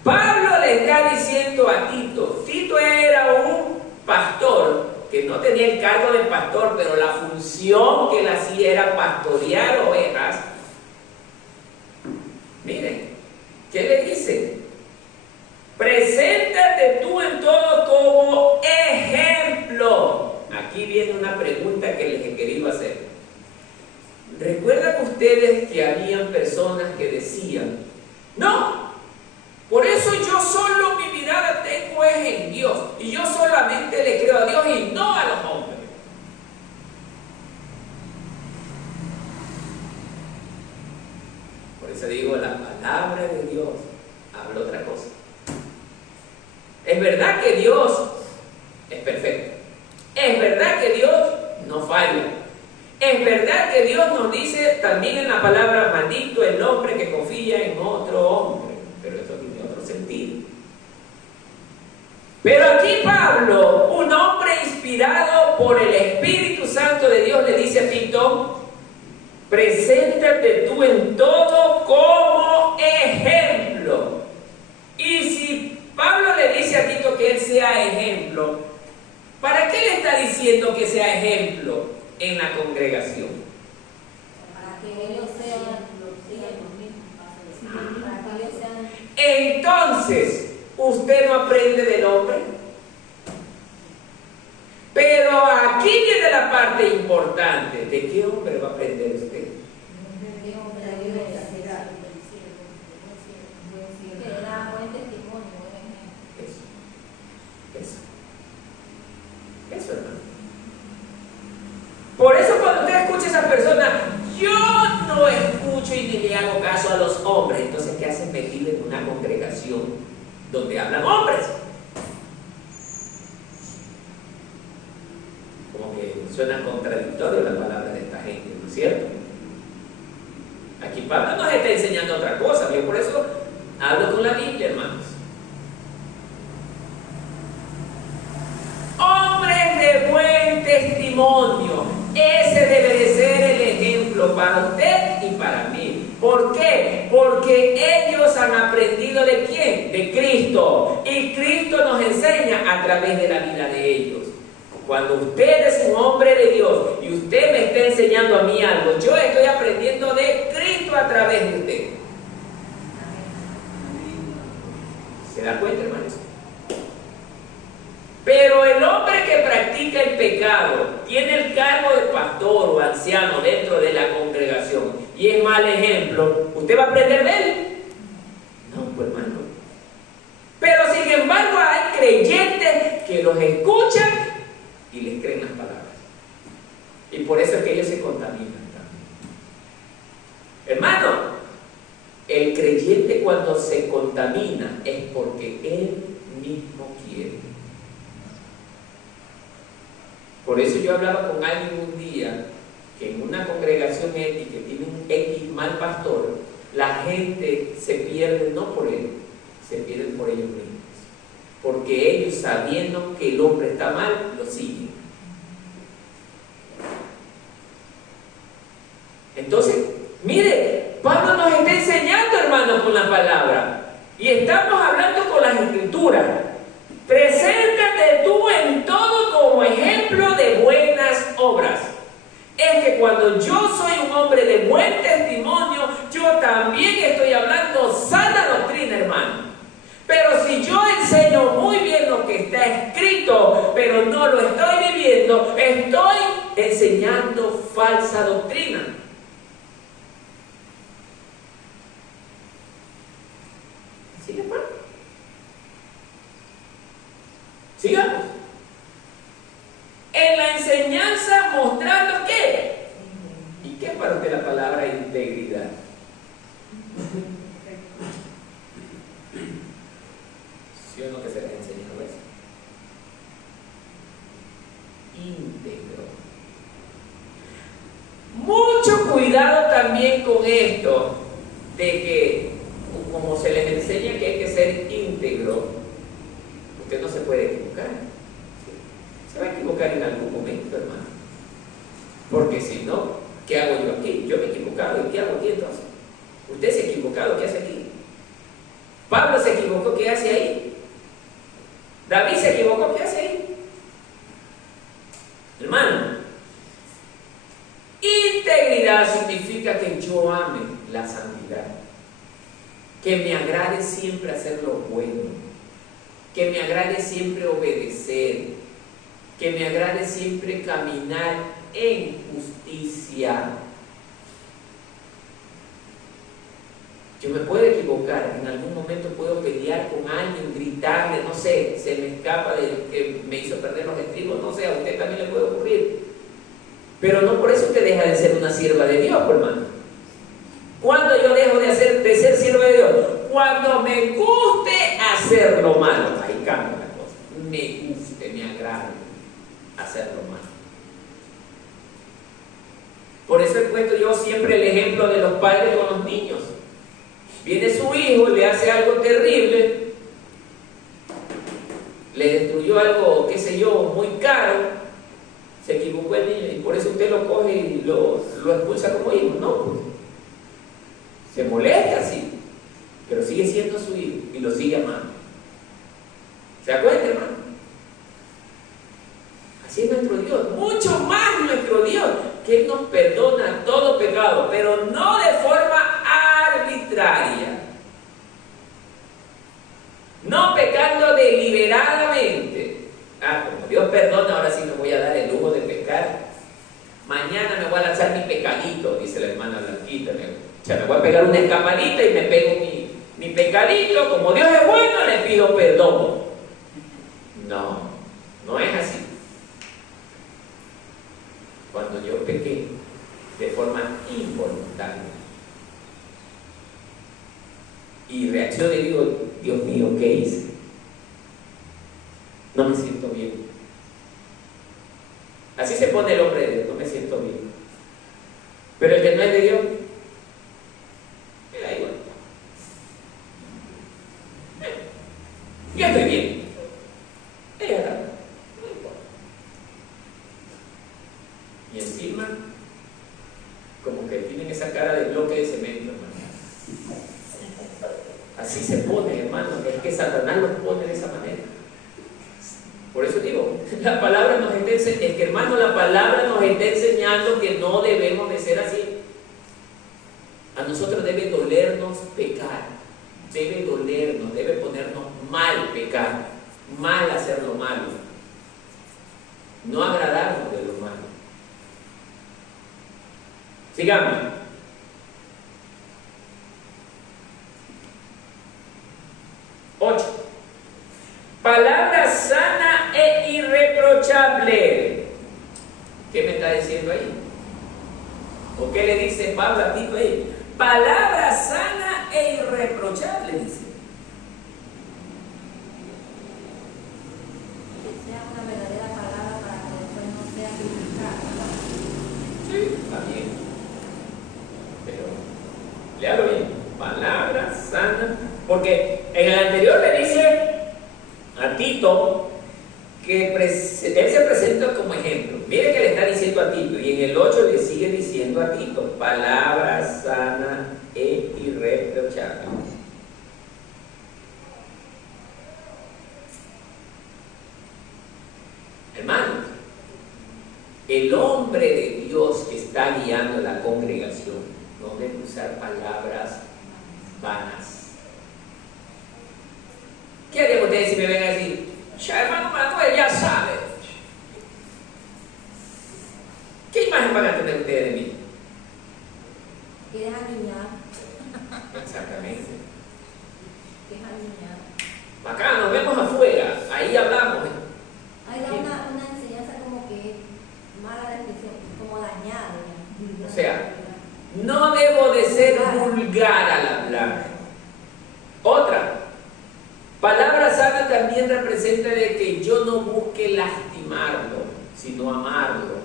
Pablo le está diciendo a Tito. Tito era un pastor que no tenía el cargo de pastor, pero la función que él hacía era pastorear ovejas. Miren, ¿qué le dice? Preséntate tú en todo como ejemplo. Aquí viene una pregunta que les he querido hacer. ¿Recuerdan ustedes que habían personas que decían: no, por eso yo solo mi mirada tengo es en Dios, y yo solamente le creo a Dios y no a los hombres? Por eso digo, la palabra de Dios habla otra cosa. Es verdad que Dios es perfecto. Es verdad que Dios no falla. Es verdad que Dios nos dice también en la palabra: maldito el hombre que confía en otro hombre. Pero eso tiene otro sentido. Pero aquí Pablo, un hombre inspirado por el Espíritu Santo de Dios, le dice a Tito: preséntate tú en todo como ejemplo. Y si Pablo le dice a Tito que él sea ejemplo, ¿para qué le está diciendo que sea ejemplo en la congregación? Para que ellos sean Entonces, ¿usted no aprende del hombre? Pero aquí viene la parte importante. ¿De qué hombre va a aprender usted? Que da buen testimonio, Eso, hermano. Por eso cuando usted escucha a esa persona: yo no escucho y ni le hago caso a los hombres. Entonces, ¿qué hacen metido en una congregación donde hablan hombres? Como que suena contradictorio la palabra de esta gente, ¿no es cierto? Aquí Pablo nos está enseñando otra cosa. Yo por eso hablo con la Biblia, hermanos. Hombres de buen testimonio. Ese debe de ser el ejemplo para usted y para mí. ¿Por qué? Porque ellos han aprendido ¿de quién? De Cristo. Y Cristo nos enseña a través de la vida de ellos. Cuando usted es un hombre de Dios y usted me está enseñando a mí algo, yo estoy aprendiendo de Cristo a través de usted. ¿Se da cuenta, hermanos? Pero el hombre que practica el pecado, tiene el cargo de pastor o anciano dentro de la congregación y es mal ejemplo, ¿usted va a aprender de él? No, pues hermano. Pero sin embargo hay creyentes que los escuchan y les creen las palabras. Y por eso es que ellos se contaminan también. Hermano, el creyente cuando se se contamina es porque él mismo quiere. Por eso yo hablaba con alguien un día que en una congregación ética que tiene un X mal pastor, la gente se pierde no por él, se pierden por ellos mismos. Porque ellos, sabiendo que el hombre está mal, lo siguen. Entonces, mire, Pablo nos está enseñando, hermanos, con la palabra. Y estamos hablando con las escrituras. Preséntate tú en todo como ejemplo de buenas obras. Es que cuando yo soy un hombre de buen testimonio, yo también estoy hablando sana doctrina, hermano. Pero si yo enseño muy bien lo que está escrito, pero no lo estoy viviendo, estoy enseñando falsa doctrina. ¿Sí, hermano? Sigamos. En la enseñanza mostrando ¿qué? ¿Y qué parte de la palabra integridad? ¿Sí o no que se les enseña eso? Íntegro. Mucho cuidado también con esto, de que como se les enseña que hay que ser íntegro, usted no se puede equivocar. Se va a equivocar en algún momento, hermano. Porque si no, ¿qué hago yo aquí? Yo me he equivocado, ¿y qué hago aquí entonces? Usted se ha equivocado, ¿qué hace aquí? Pablo se equivocó, ¿qué hace ahí? David se equivocó, ¿qué hace ahí? Hermano, integridad significa que yo ame la santidad, que me agrade siempre hacer lo bueno, que me agrade siempre obedecer, que me agrade siempre caminar en justicia. Yo me puedo equivocar, en algún momento puedo pelear con alguien, gritarle, no sé, se me escapa de que me hizo perder los estribos, no sé, a usted también le puede ocurrir. Pero no por eso usted deja de ser una sierva de Dios, hermano. ¿Cuándo yo dejo de ser sierva de Dios? Cuando me guste hacer lo malo. Ahí cambia la cosa. Me guste, me agrade hacer lo malo. Por eso he puesto yo siempre el ejemplo de los padres con los niños. Viene su hijo y le hace algo terrible, le destruyó algo, qué sé yo, muy caro, se equivocó el niño y por eso usted lo coge y lo expulsa como hijo. No, pues se molesta, sí, pero sigue siendo su hijo y lo sigue amando. ¿Se da cuenta, hermano? Así es nuestro Dios, mucho más nuestro Dios, que Él nos perdona todo pecado, pero no de forma arbitraria, no pecando deliberadamente. Como Dios perdona, ahora sí me voy a dar el lujo de pecar. Mañana me voy a lanzar mi pecadito, dice la hermana Blanquita. Me voy a pegar una escapadita y me pego mi pecadito. Como Dios es bueno, le pido perdón. No, no es así. Cuando yo pequé de forma involuntaria y reacciono y digo, Dios mío, ¿qué hice? No me siento bien. Así se pone el hombre de Dios, no me siento bien. Pero el que no es de Dios, me da igual. Yo estoy bien. Ella está. No importa. Y encima, como que tienen esa cara de bloque de cemento, hermano. Así se pone, hermano. Es que Satanás los pone de esa manera. Por eso digo, la palabra nos está enseñando, es que, hermano, la palabra nos está enseñando que no debemos de ser así. A nosotros debe dolernos pecar, debe dolernos, debe ponernos mal pecar, mal hacer lo malo, no agradarnos de lo malo. Sigamos. Palabra sana e irreprochable. ¿Qué me está diciendo ahí? ¿O qué le dice Pablo a Tito ahí? Palabra sana e irreprochable, dice. En el anterior le dice a Tito que él se presenta como ejemplo. Mire que le está diciendo a Tito, y en el 8 le sigue diciendo a Tito, palabra sana e irreprochable. Hermanos, el hombre de Dios que está guiando la congregación no debe usar palabras vanas. ¿Qué harían ustedes si me ven a decir, ya hermano Manuel, ya sabe? ¿Qué imagen van a tener ustedes de mí? ¿Quieres aniñar? Exactamente. ¿Quieres aniñar? Acá nos vemos afuera, ahí hablamos. Hay una enseñanza como que mala descripción, como dañada. O sea, no debo de ser vulgar al hablar. Otra, palabra sana también representa de que yo no busque lastimarlo, sino amarlo.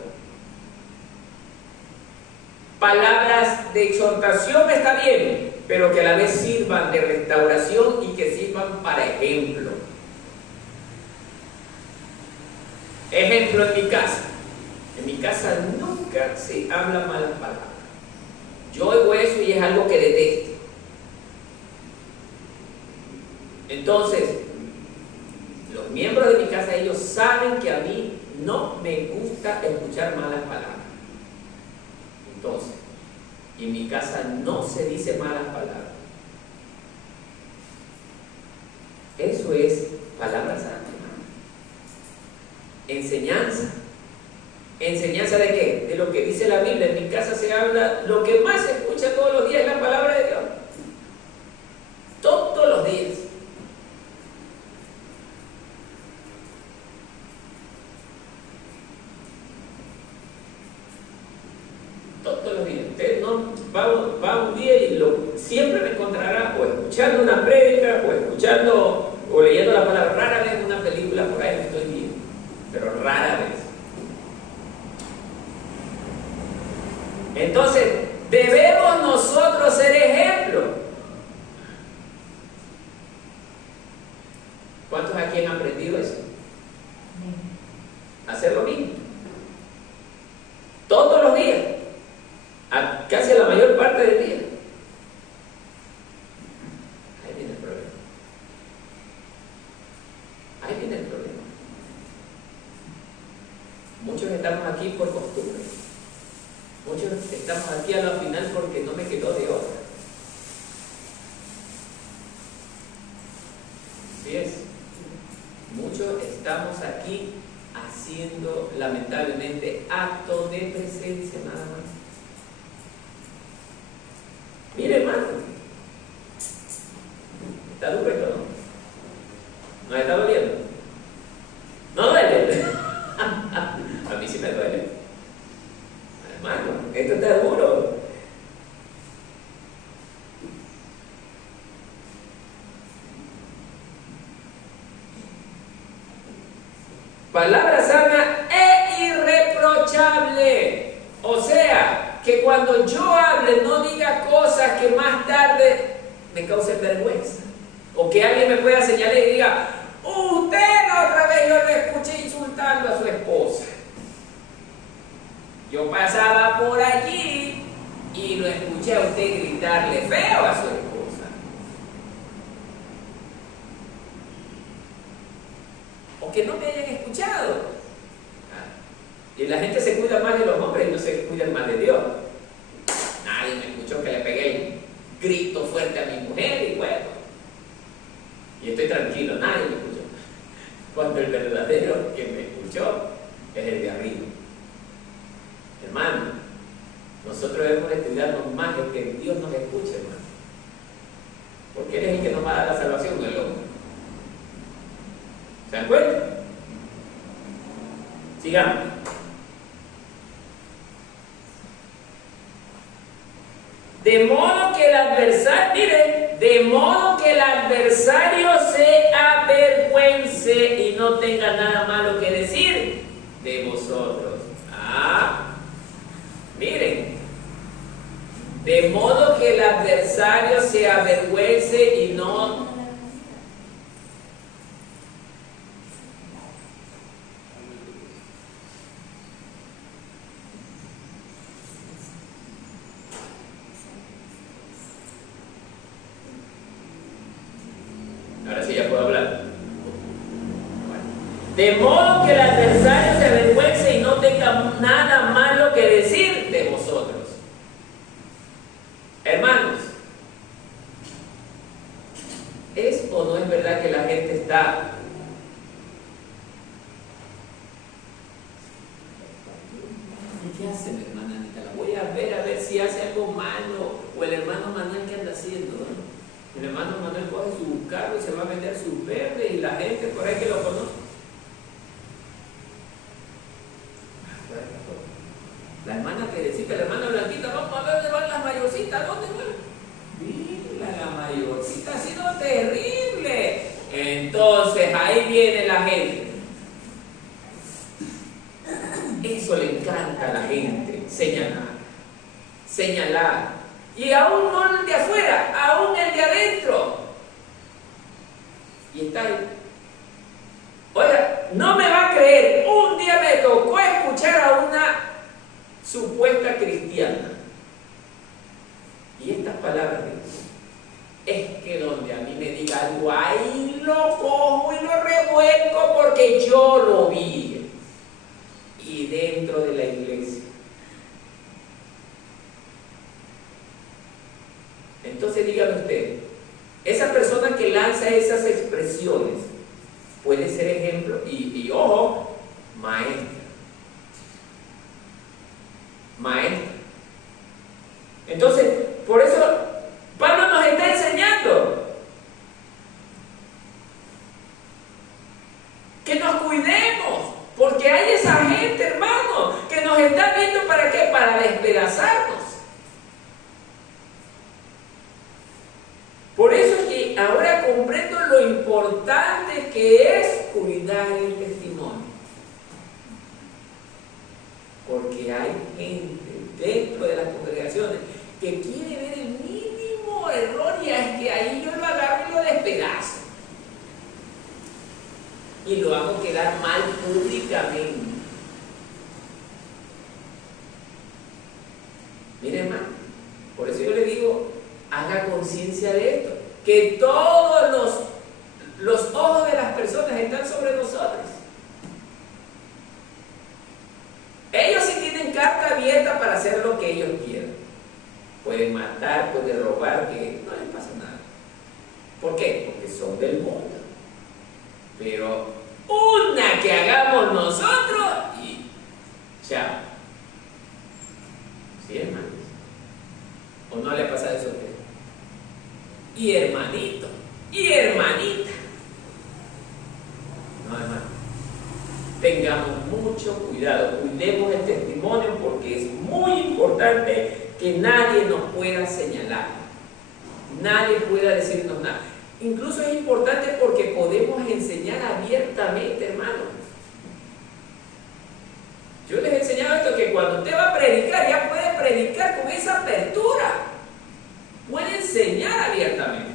Palabras de exhortación está bien, pero que a la vez sirvan de restauración y que sirvan para ejemplo. Ejemplo en mi casa. En mi casa nunca se habla malas palabras. Yo oigo eso y es algo que detesto. Entonces, los miembros de mi casa, ellos saben que a mí no me gusta escuchar malas palabras. Entonces, en mi casa no se dice malas palabras. Eso es palabra santa. Enseñanza. ¿Enseñanza de qué? De lo que dice la Biblia. En mi casa se habla, lo que más se escucha todos los días es la palabra de Dios. Todos los días. Todos los días. Usted no va un día y siempre me encontrará o escuchando una prédica o escuchando o leyendo la palabra. Rara vez una película por ahí me estoy viendo, pero rara vez. Entonces, debemos nosotros ser ejemplo. ¿Cuántos aquí han aprendido eso? Hacer lo mismo. Todos los días. Casi la mayor parte del día. Ahí viene el problema. Ahí viene el problema. Muchos estamos aquí por costumbre. Muchos estamos aquí a la final porque no me quedó de otra. Así es. Muchos estamos aquí haciendo lamentablemente acto de presencia nada más. Mire, hermano, está duro esto, ¿no? ¿Nos está doliendo? ¿No duele? A mí sí me duele. Hermano, esto está duro. Palabra sana e irreprochable. O sea, que cuando yo hable no diga cosas que más tarde me causen vergüenza. O que alguien me pueda señalar y diga, usted la otra vez yo lo escuché insultando a su esposa. Yo pasaba por allí y lo escuché a usted gritarle feo a su esposa. O que no me hayan escuchado. Y la gente se cuida más de los hombres y no se cuida más de Dios. Nadie me escuchó que le pegué el grito fuerte a mi mujer y bueno. Y estoy tranquilo, nadie me escuchó. Cuando el verdadero que me escuchó es el de arriba. Hermano, nosotros debemos de cuidarnos más de que Dios nos escuche, hermano. Porque Él es el que nos va a dar la salvación, no el hombre. ¿Se dan cuenta? Sigamos. De modo que el adversario, mire, de modo que el adversario se avergüence y no tenga nada malo que decir de vosotros. Miren, de modo que el adversario se avergüence y no De modo que el adversario se avergüence y no tenga nada malo que decir de vosotros. Hermanos, ¿es o no es verdad que la gente está ¿qué hace mi hermana Anita? La voy a ver si hace algo malo, o el hermano Manuel qué anda haciendo, ¿no? El hermano Manuel coge su carro y se va a vender sus verdes y la gente por ahí que lo conoce. La hermana Teresita, la hermana Blanquita, vamos a ver dónde van las mayorcitas, ¿dónde van? Mira, la mayorcita ha sido terrible. Entonces ahí viene la gente. Eso le encanta a la gente, señalar. Y aún no el de afuera, aún el de adentro. Y está ahí. Oiga, no me va a creer, un día me tocó escuchar a una supuesta cristiana. Y estas palabras es que donde a mí me diga algo, ahí lo cojo y lo revuelco porque yo lo vi. Y dentro de la iglesia. Entonces dígame usted, esa persona que lanza esas expresiones puede ser ejemplo y ojo, maestra. Entonces, por eso Pablo nos está enseñando que nos cuidemos, porque hay esa gente, hermano, que nos está viendo ¿para qué? Para despedazarnos. Por eso es que ahora comprendo lo importante que es cuidar el testimonio. Porque hay gente dentro de las congregaciones que quiere ver el mínimo error y es que ahí yo lo agarro y lo despedazo. Y lo hago quedar mal públicamente. Mire, hermano, por eso yo le digo, haga conciencia de esto, que todos los ojos de las personas están sobre nosotros. Ellos sí tienen carta abierta para hacer lo que ellos quieran. Pueden matar, pueden robar, que no les pasa nada. ¿Por qué? Porque son del mundo. Pero una que hagamos nosotros y chao. ¿Sí, hermanos? ¿O no le pasa eso a usted? Y hermanito, y hermanita. No, hermano. Tengamos mucho cuidado, cuidemos el testimonio porque es muy importante que nadie nos pueda señalar, nadie pueda decirnos nada. Incluso es importante porque podemos enseñar abiertamente, hermano. Yo les he enseñado esto, que cuando usted va a predicar, ya puede predicar con esa apertura. Puede enseñar abiertamente.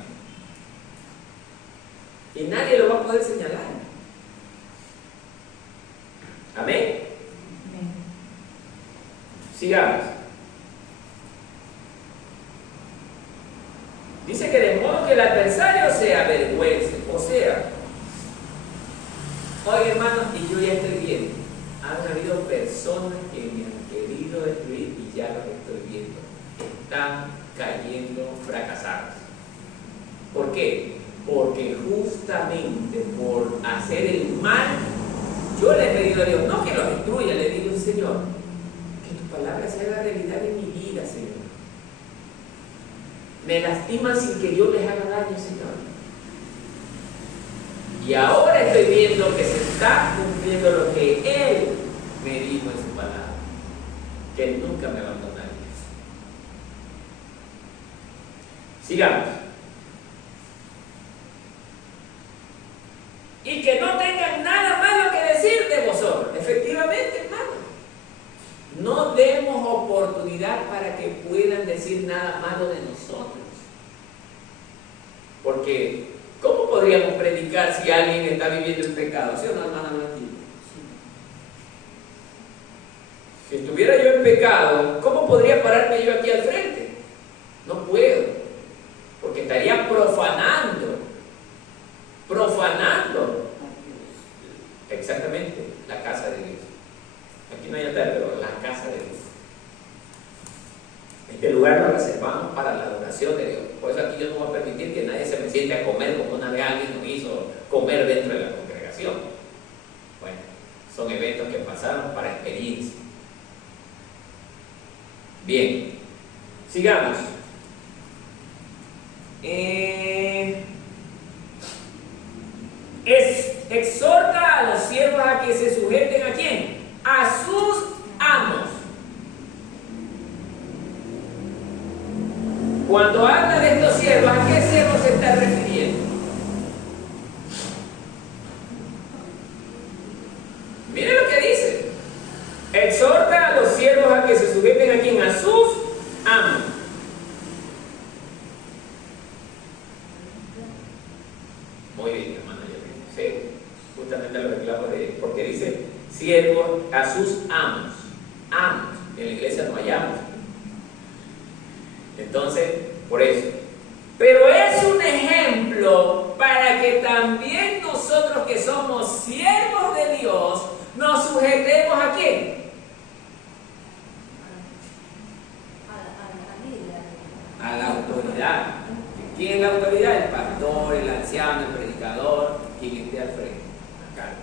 Y nadie lo va a poder señalar. Amén. Sigamos. Dice que de modo que el adversario se avergüence. O sea, oye, hermanos, y yo ya estoy viendo. Han habido personas que me han querido destruir y ya los estoy viendo. Están cayendo fracasados. ¿Por qué? Porque justamente por hacer el mal, yo le he pedido a Dios, no que los destruya, le digo, Señor, que tu palabra sea la realidad de mi vida, Señor. Me lastiman sin que yo les haga daño, Señor. Y ahora estoy viendo que se está cumpliendo lo que Él me dijo en su palabra, que Él nunca me abandonaría. Sigamos. Y que no tengan nada malo que decir de vosotros. Efectivamente, hermano. No demos oportunidad para que puedan decir nada malo de nosotros. Porque, ¿cómo podríamos predicar si alguien está viviendo en pecado? ¿Sí o no, hermana Blanquita? Si estuviera yo en pecado, ¿cómo podría pararme yo aquí al frente? No puedo, porque estaría profanando exactamente, la casa de Dios. Aquí no hay altar, pero la casa de Dios. Este lugar lo reservamos para la adoración de Dios. Por eso aquí yo no voy a permitir que nadie se me siente a comer como una vez alguien nos hizo comer dentro de la congregación. Bueno, son eventos que pasaron para experiencia. Bien, sigamos. Exhorta a los siervos a que se sujeten ¿a quién? A sus amos. Cuando habla de estos siervos, ¿a qué siervos se está refiriendo? Miren lo que dice. Exhorta a los siervos a que se sujeten ¿a quién? A sus amos. Muy bien, hermano. Sí, justamente lo reclamo porque dice siervos a sus amos. Amos. En la iglesia no hay amos. Entonces, por eso. Pero es un ejemplo para que también nosotros que somos siervos de Dios nos sujetemos ¿a quién? A la autoridad. ¿Quién es la autoridad? El pastor, el anciano, el predicador, quien esté al frente. Acá.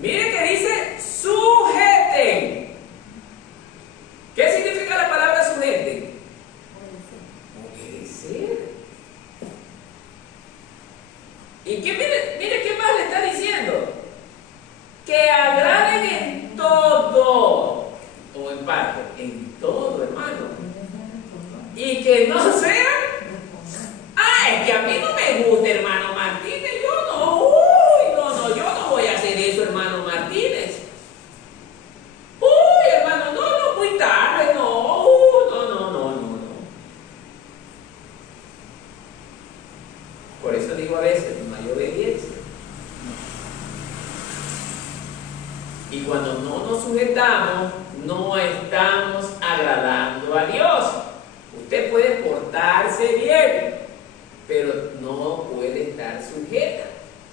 Miren que dice sujeten. ¿Qué significa la palabra sujeten? Obedecer. Y que mire qué más le está diciendo. Que agraden en todo. O en parte, en todo, hermano. Y que no sean. Es que a mí no me gusta, hermano Martínez. Yo no voy a hacer eso, hermano Martínez. Hermano, no, muy tarde, no. Por eso digo a veces, no hay obediencia. Y cuando no nos sujetamos, no estamos agradando a Dios. Usted puede portarse bien, pero no puede estar sujeta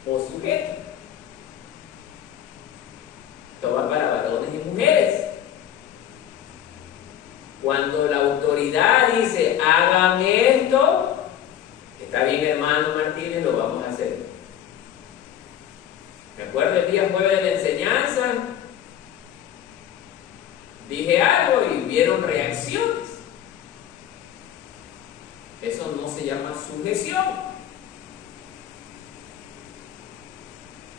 o sujeto. Esto va para varones y mujeres. Cuando la autoridad dice, hagan esto, está bien, hermano Martínez, lo vamos a hacer. Me acuerdo el día jueves de la enseñanza, dije algo y vieron reacciones. Eso no se llama sujeción.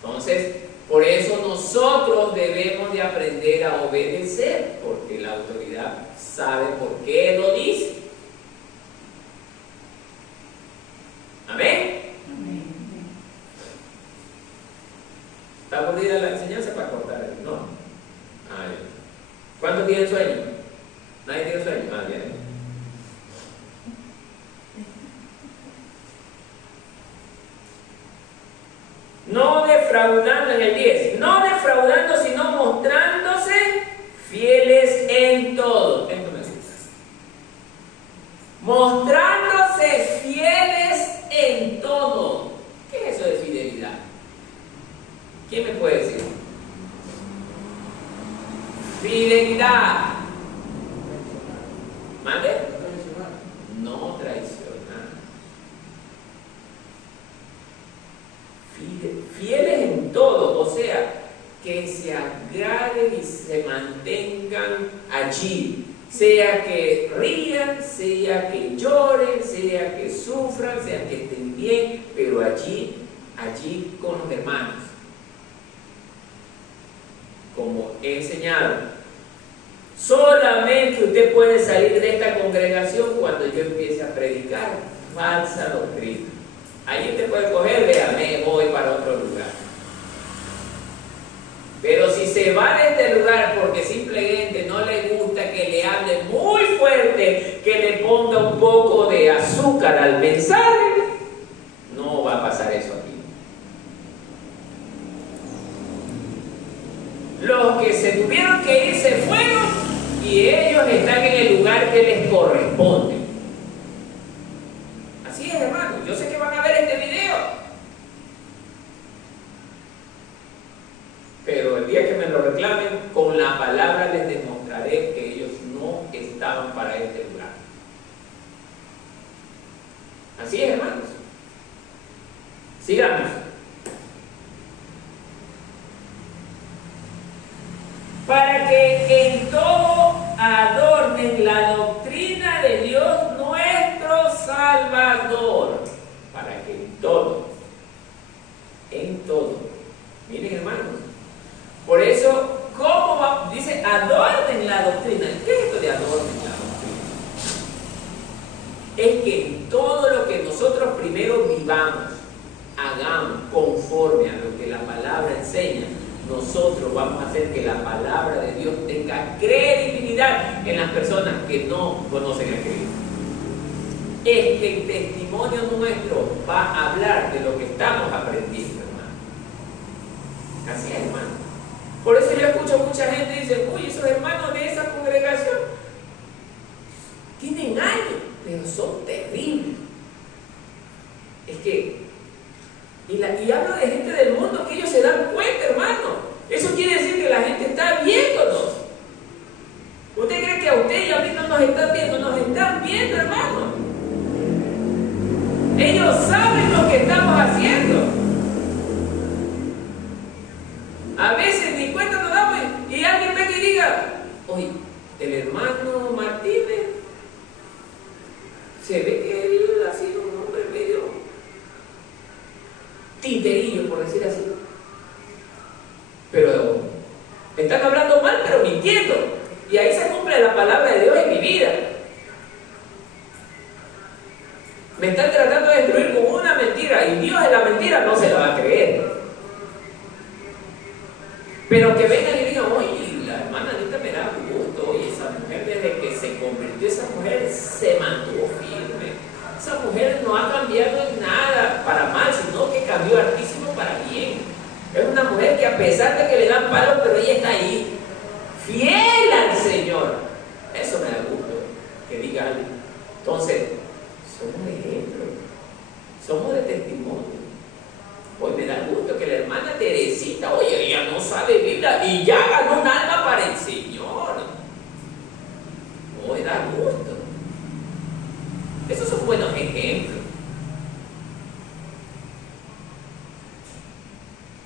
Entonces, por eso nosotros debemos de aprender a obedecer, porque la autoridad sabe por qué lo dice. Amén. ¿Está aburrida la enseñanza para cortar? No. ¿Cuántos tienen sueño? ¿Nadie tiene sueño? Bien. No defraudando, en el 10, no defraudando, sino mostrándose fieles en todo. Esto me gusta. Mostrándose fieles en todo. ¿Qué es eso de fidelidad? ¿Quién me puede decir? Fidelidad. ¿Mande? No traicionar. Fieles en todo, o sea, que se agraden y se mantengan allí, sea que rían, sea que lloren, sea que sufran, sea que estén bien, pero allí con los hermanos, como he enseñado. Solamente usted puede salir de esta congregación cuando yo empiece a predicar falsa doctrina. Ahí usted puede coger, vea, me voy para otro lugar. Pero si se va de este lugar porque simplemente no le gusta que le hable muy fuerte, que le ponga un poco de azúcar al mensaje, no va a pasar eso aquí. Los que se tuvieron que ir se fueron y ellos están en el lugar que les corresponde. Así es, hermano. Yo sé que van a ver este video. Pero el día que me lo reclamen, con la palabra les demostraré que ellos no estaban para este lugar. Así es, hermanos. Sigamos. Para que en todo adornen la doctrina de Dios nuestro Salvador. Para que en todo. Miren, hermanos. Por eso, ¿cómo va? Dice, adornen la doctrina. ¿Qué es esto de adornen la doctrina? Es que en todo lo que nosotros primero vivamos, hagamos conforme a lo que la palabra enseña, nosotros vamos a hacer que la palabra de Dios tenga credibilidad en las personas que no conocen a Cristo. Es que el testimonio nuestro va a hablar de lo que estamos aprendiendo, hermano. Así es, hermano. Por eso yo escucho mucha gente que dice, uy, esos hermanos de esa congregación tienen años, pero son terribles. Es que, y hablo de gente del mundo que ellos se dan cuenta, hermano. Eso quiere decir que la gente está viéndonos. ¿Usted cree que a usted y a mí no nos están viendo? Nos están viendo, hermano. Ellos saben lo que estamos haciendo. A veces ni cuenta nos damos y alguien ve que diga, oye, el hermano Martínez se ve que él ha sido un hombre medio tinterillo, por decir así. Pero están hablando mal, pero mintiendo. Y ahí se cumple la palabra de Dios en mi vida. Me están tratando de destruir con una mentira y Dios en la mentira no se la va a creer. Pero que vengan y digan, oye, la hermana Anita me da gusto, oye, esa mujer desde que se convirtió, esa mujer se mantuvo firme. Esa mujer no ha cambiado en nada para mal, sino que cambió hartísimo para bien. Es una mujer que a pesar de que le dan palos, pero ella está ahí, fiel al Señor. Eso me da gusto, que diga algo. Entonces, somos ejemplos, somos de testimonio. Hoy me da gusto que la hermana Teresita, oye, ella no sabe Biblia y ya ganó un alma para el Señor. Hoy da gusto. Esos son buenos ejemplos.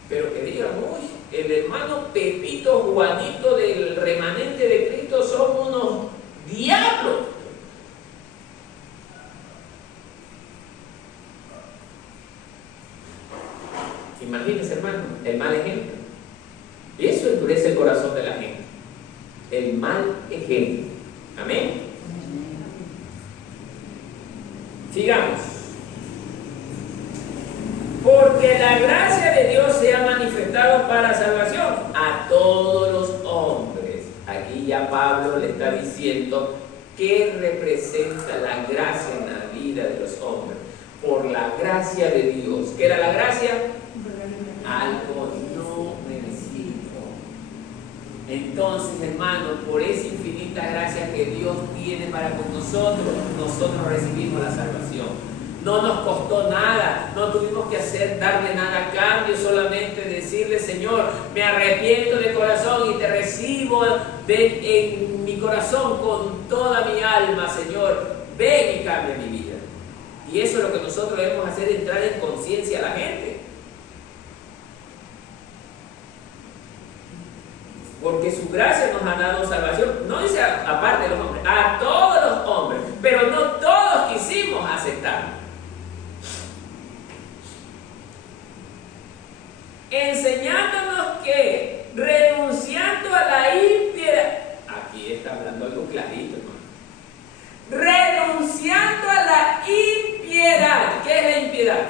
Pero que digan, uy, el hermano Pepito, Juanito del remanente de Cristo son unos diablos. Imagínense, hermano, el mal ejemplo. Y eso endurece el corazón de la gente. El mal ejemplo. Amén. Sigamos. Porque la gracia de Dios se ha manifestado para salvación a todos los hombres. Aquí ya Pablo le está diciendo qué representa la gracia en la vida de los hombres. Por la gracia de Dios. ¿Qué era la gracia? Algo no merecido. Entonces, hermanos, por esa infinita gracia que Dios tiene para con nosotros, nosotros recibimos la salvación. No nos costó nada, no tuvimos que darle nada a cambio, solamente decirle, Señor, me arrepiento de corazón y te recibo en mi corazón con toda mi alma, Señor, ven y cambia mi vida. Y eso es lo que nosotros debemos hacer, entrar en conciencia a la gente. Porque su gracia nos ha dado salvación, no dice aparte de los hombres, a todos los hombres, pero no todos quisimos aceptarlo. Enseñándonos que renunciando a la impiedad, aquí está hablando algo clarito, hermano. Renunciando a la impiedad. ¿Qué es la impiedad?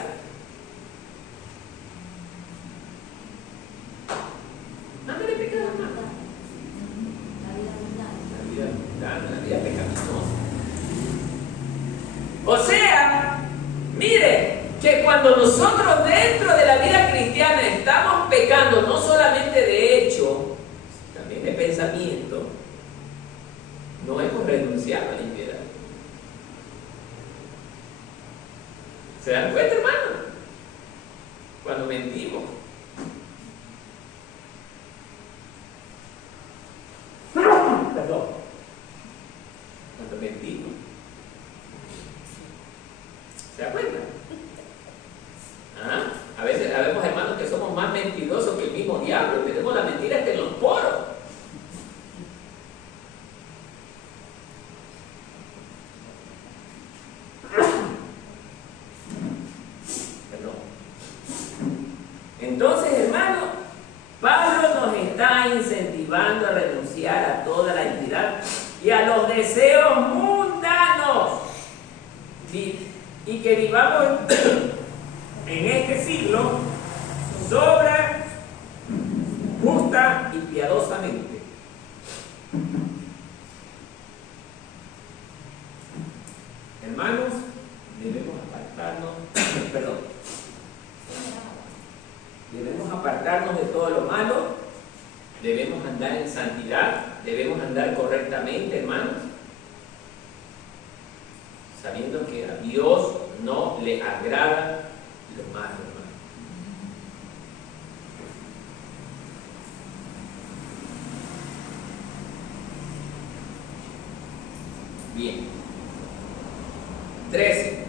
Ándale, pecado, hermano. La vida pecaminosa. O sea, mire, que cuando nosotros dentro de la vida cristiana estamos pecando, no solamente de hecho, también de pensamiento, no hemos renunciado a la impiedad. ¿Se dan cuenta, hermano? Cuando mentimos. Tenemos la mentira hasta en los poros. Perdón. Entonces, hermano, Pablo nos está incentivando a renunciar a toda la iniquidad y a los deseos mundanos y que vivamos en este siglo sobra, justa y piadosamente. Hermanos, debemos apartarnos de todo lo malo, debemos andar en santidad, debemos andar correctamente, hermanos, sabiendo que a Dios no le agrada lo malo, hermano. Bien. 13.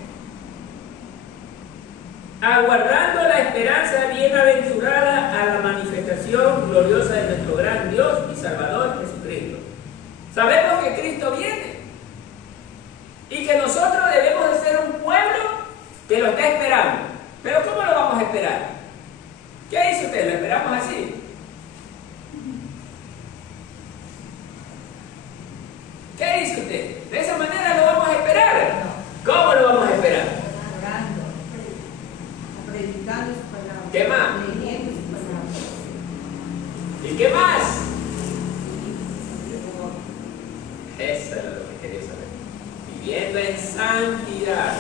Aguardando la esperanza bienaventurada a la manifestación gloriosa de nuestro gran Dios y Salvador Jesucristo. Sabemos que Cristo viene y que nosotros debemos de ser un pueblo que lo está esperando. Pero ¿cómo lo vamos a esperar? ¿Qué dice usted? ¿Lo esperamos así? ¿Qué dice usted? ¿De esa manera lo vamos a esperar? ¿Cómo lo vamos a esperar? Orando, predicando su palabra. ¿Qué más? Leyendo su palabra. ¿Y qué más? Eso es lo que quería saber. Viviendo en santidad.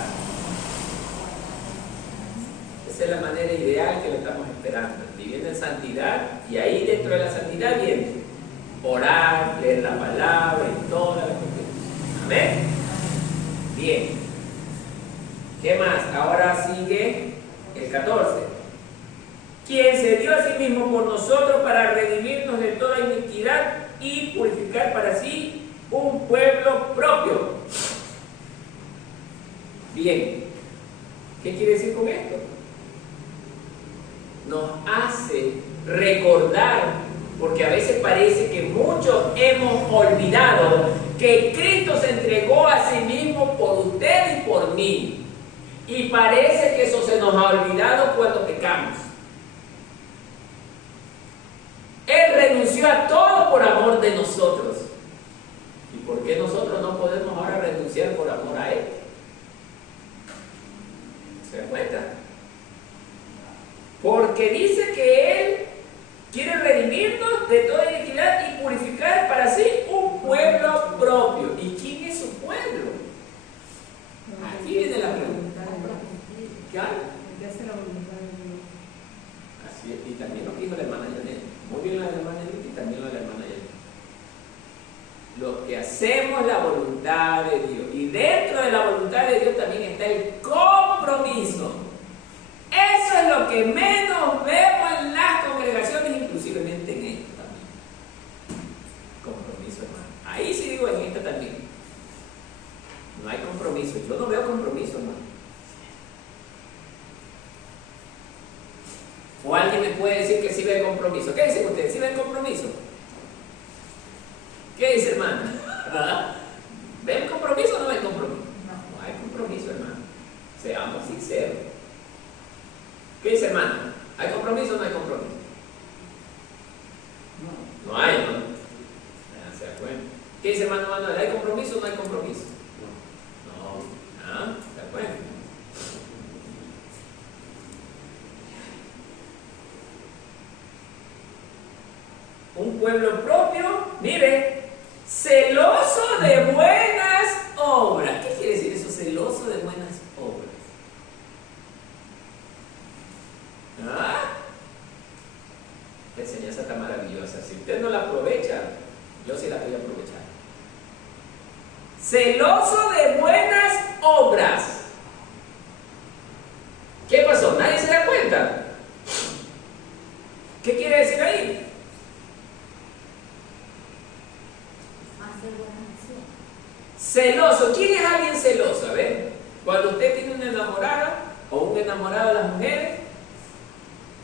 Esa es la manera ideal que lo estamos esperando. Viviendo en santidad, y ahí dentro de la santidad viene orar, leer la palabra y toda la cuestión. Amén. Bien. ¿Qué más? Ahora sigue el 14. Quien se dio a sí mismo por nosotros para redimirnos de toda iniquidad y purificar para sí un pueblo propio. Bien. ¿Qué quiere decir con esto? Nos hace recordar, porque a veces parece que muchos hemos olvidado que Cristo se entregó a sí mismo por usted y por mí. Y parece que eso se nos ha olvidado cuando pecamos. Él renunció a todo por amor de nosotros. ¿Y por qué nosotros no podemos ahora renunciar por amor a Él? ¿Se dan cuenta? Porque dice que Él quiere redimirnos de toda iniquidad y purificar para sí un pueblo propio. ¿Y quién es su pueblo? Aquí viene la pregunta. ¿Claro? Así es. Y también lo que dijo la hermana Janet. Muy bien la hermana Janet y también la hermana Janet. Los que hacemos la voluntad de Dios. Y dentro de la voluntad de Dios también está el compromiso. Eso es lo que menos vemos en las congregaciones, inclusivamente en esta también. Compromiso, hermano. Ahí sí digo en esta también. No hay compromiso. Yo no veo compromiso, hermano. O alguien me puede decir que sí ve compromiso. ¿Qué dicen ustedes? ¿Sí ven compromiso? ¿Qué dice, hermano? ¿Ven compromiso o no ven compromiso? No hay compromiso, hermano. Seamos sinceros. ¿Qué dice, hermano? ¿Hay compromiso o no hay compromiso? No hay, ¿no? ¿Se da cuenta? ¿Qué dice, hermano Manuel? ¿Hay compromiso o no hay compromiso? No. ¿Se da cuenta? Un pueblo propio, mire, celoso de buenas obras. ¿Qué quiere decir eso? Celoso de buenas obras. La enseñanza está maravillosa. Si usted no la aprovecha, yo sí la voy a aprovechar. Celoso de buenas obras. ¿Qué pasó? ¿Nadie se da cuenta? ¿Qué quiere decir ahí? Celoso. ¿Quién es alguien celoso? A ver, cuando usted tiene una enamorada o un enamorado de las mujeres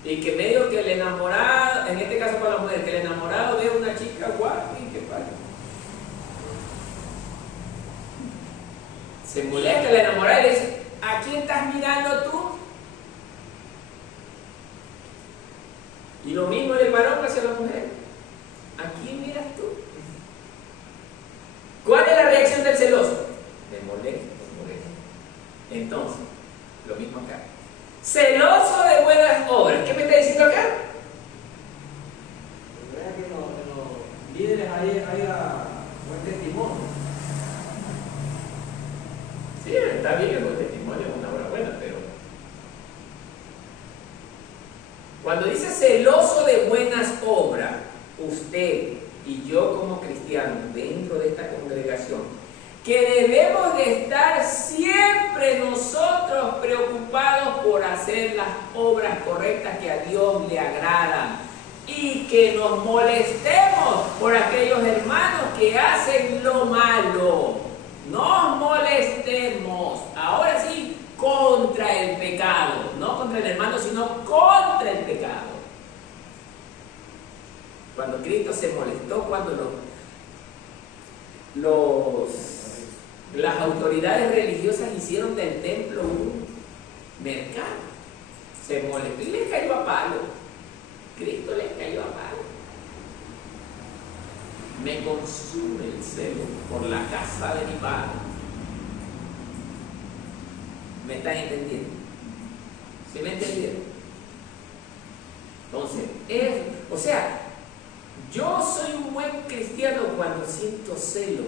y que medio que el enamorado enamorada, en este caso para la mujer, que el enamorado ve a una chica guapa y ¿qué pasa? Se molesta la enamorada y le dice, ¿a quién estás mirando tú? Y lo mismo del varón hacia la mujer. ¿A quién miras tú? ¿Cuál es la reacción del celoso? Me molesta, me molesta. Entonces, lo mismo acá. Celoso de buenas obras. ¿Qué me está diciendo acá? Que los líderes haya buen testimonio. Sí, está bien el buen testimonio, es una obra buena, pero cuando dice celoso de buenas obras, usted y yo como cristianos dentro de esta congregación, que debemos de estar siempre nosotros preocupados por hacer las obras correctas que a Dios le agradan y que nos molestemos por aquellos hermanos que hacen lo malo. Nos molestemos, ahora sí, contra el pecado, no contra el hermano, sino contra el pecado. Cuando Cristo se molestó, cuando las autoridades religiosas hicieron del templo un mercado, se molestó y les cayó a palo. Cristo les cayó a palo. Me consume el celo por la casa de mi Padre. ¿Me están entendiendo? ¿Sí me entendieron? Entonces, o sea, yo soy un buen cristiano cuando siento celo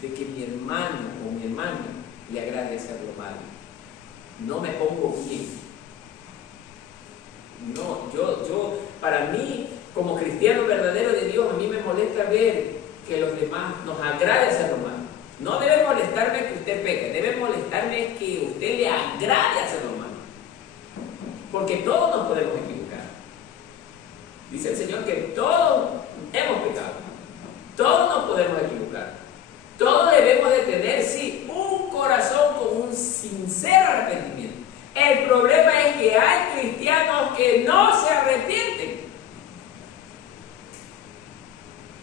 de que mi hermano o mi hermana le agrade hacer lo malo. No me pongo bien. No, yo, para mí, como cristiano verdadero de Dios, a mí me molesta ver que los demás nos agrade hacer lo malo. No debe molestarme que usted peque, debe molestarme que usted le agrade hacer lo malo. Porque todos nos podemos equivocar. Dice el Señor que todos hemos pecado. Todos nos podemos equivocar. Todos debemos de tener, sí, un corazón con un sincero arrepentimiento. El problema es que hay cristianos que no se arrepienten.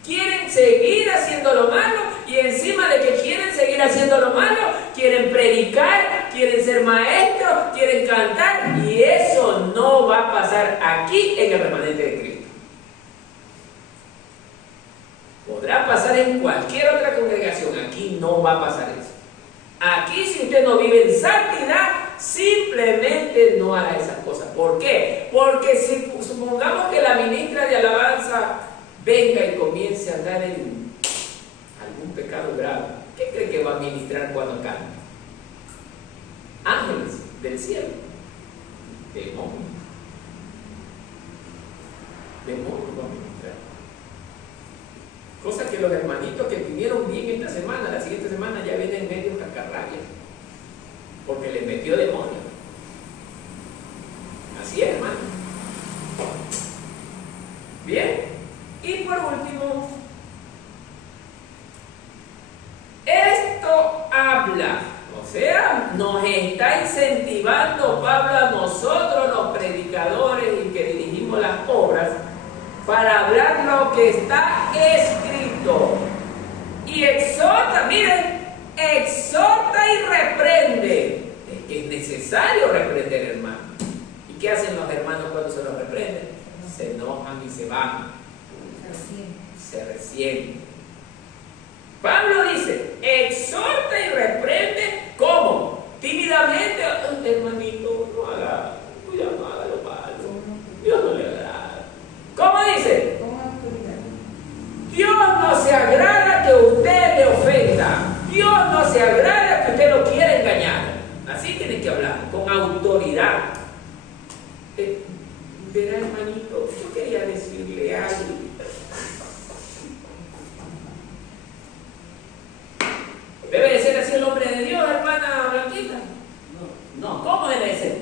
Quieren seguir haciendo lo malo y encima de que quieren seguir haciendo lo malo, quieren predicar, quieren ser maestros, quieren cantar y eso no va a pasar aquí en el remanente de Cristo. Podrá pasar en cualquier otra congregación, aquí no va a pasar eso. Aquí si usted no vive en santidad, simplemente no hará esas cosas. ¿Por qué? Porque si supongamos que la ministra de alabanza venga y comience a andar en algún pecado grave, ¿qué cree que va a ministrar cuando cante? Ángeles del cielo, demonios va a ministrar. Cosa que los hermanitos que vinieron bien esta semana, la siguiente semana ya vienen medio cacarrabias, porque les metió demonio. Así es, hermano. Bien. Y por último, esto habla, o sea, nos está incentivando Pablo a nosotros, los predicadores y que dirigimos las obras, para hablar lo que está escrito. Y exhorta, miren, exhorta y reprende. Es que es necesario reprender, hermano. ¿Y qué hacen los hermanos cuando se los reprenden? Se enojan y se van. Se resienten. Pablo dice, exhorta y reprende, ¿cómo? Tímidamente, hermanito, no haga, cuidado, no haga lo malo. Dios no le agrada. ¿Cómo dice? Dios no se agrada que usted le ofenda. Dios no se agrada que usted lo quiera engañar. Así tiene que hablar, con autoridad. Verá, hermanito, yo quería decirle algo. ¿Debe de ser así el hombre de Dios, hermana Blanquita? No, ¿cómo debe ser?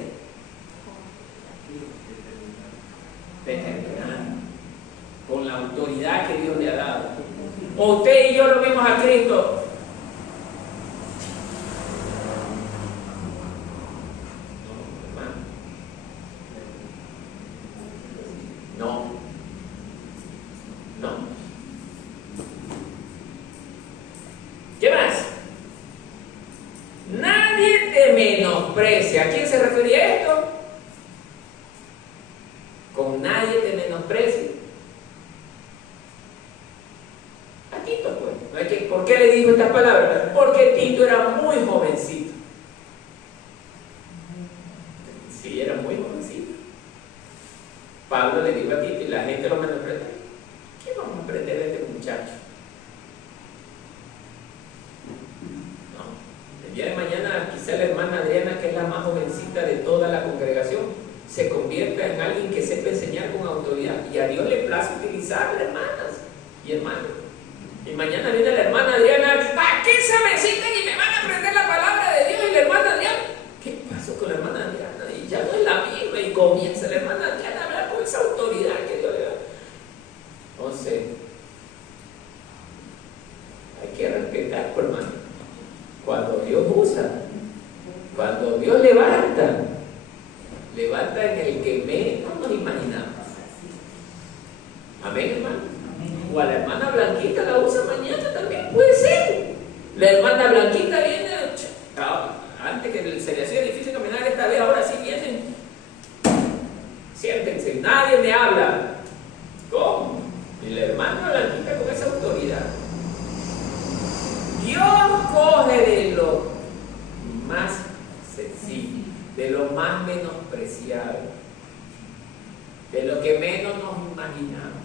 Determinado, con la autoridad que Dios le ha dado. O usted y yo lo vimos a Cristo. No, dice, ¿a quién se refería esto? Con nadie te menosprecies. A Tito, pues. ¿Por qué le dijo estas palabras? Porque Tito era muy jovencito. Sí, era muy jovencito. Pablo le dijo a Tito y la gente lo menosprecia. ¿Qué vamos a aprender de este muchacho? No. El día de mañana quizá la hermana Adriana, que es la más jovencita de toda la congregación, se convierta en alguien que sepa enseñar con autoridad. Y a Dios le place utilizarla, hermanas y hermanos. Y mañana viene la hermana Adriana, aquí se me sienten y me van a aprender la palabra de Dios. Y la hermana Adriana, ¿qué pasó con la hermana Adriana? Y ya no es la misma. Y comienza la hermana Adriana a hablar con esa autoridad que Dios le da. Entonces, hay que respetar, hermano. Cuando Dios usa, cuando Dios levanta en el que menos nos imaginamos. Amén, hermano. O a la hermana Blanquita la usa mañana también, puede ser. La hermana Blanquita viene, antes que se le hacía difícil caminar, esta vez ahora sí vienen. Siéntense, nadie me habla. ¿Cómo? Y la hermana Blanquita con esa autoridad. Dios coge de lo más sencillo, de lo más menospreciado, de lo que menos nos imaginamos,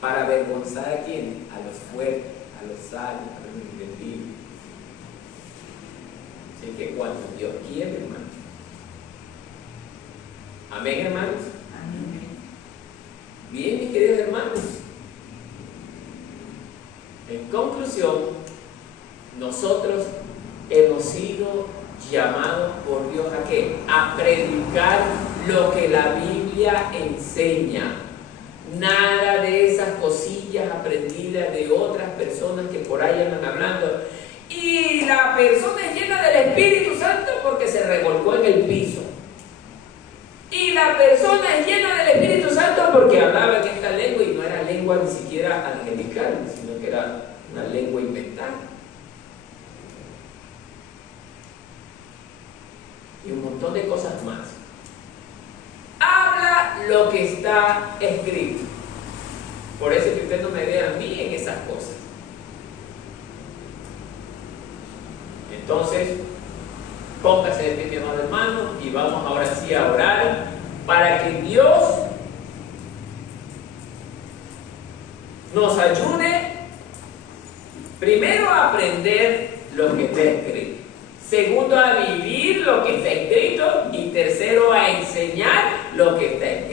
para avergonzar a quienes, a los fuertes, a los sabios, a los entendidos. Así que cuando Dios quiere, hermanos. Amén, hermanos. Amén. Bien, mis queridos hermanos. En conclusión, nosotros hemos sido llamados por Dios ¿a qué? A predicar lo que la Biblia enseña. Nada de esas cosillas aprendidas de otras personas que por ahí andan hablando. Y la persona es llena del Espíritu Santo porque se revolcó en el piso. Y la persona es llena del Espíritu Santo porque hablaba en esta lengua y no era lengua ni siquiera angelical, sino que era una lengua inventada. Y un montón de cosas más. Habla lo que está escrito. Por eso que usted no me ve a mí en esas cosas. Entonces, póngase de pie, mi amado hermano, y vamos ahora sí a orar para que Dios nos ayude primero a aprender lo que está escrito, segundo a vivir lo que está escrito y tercero a enseñar lo que está escrito.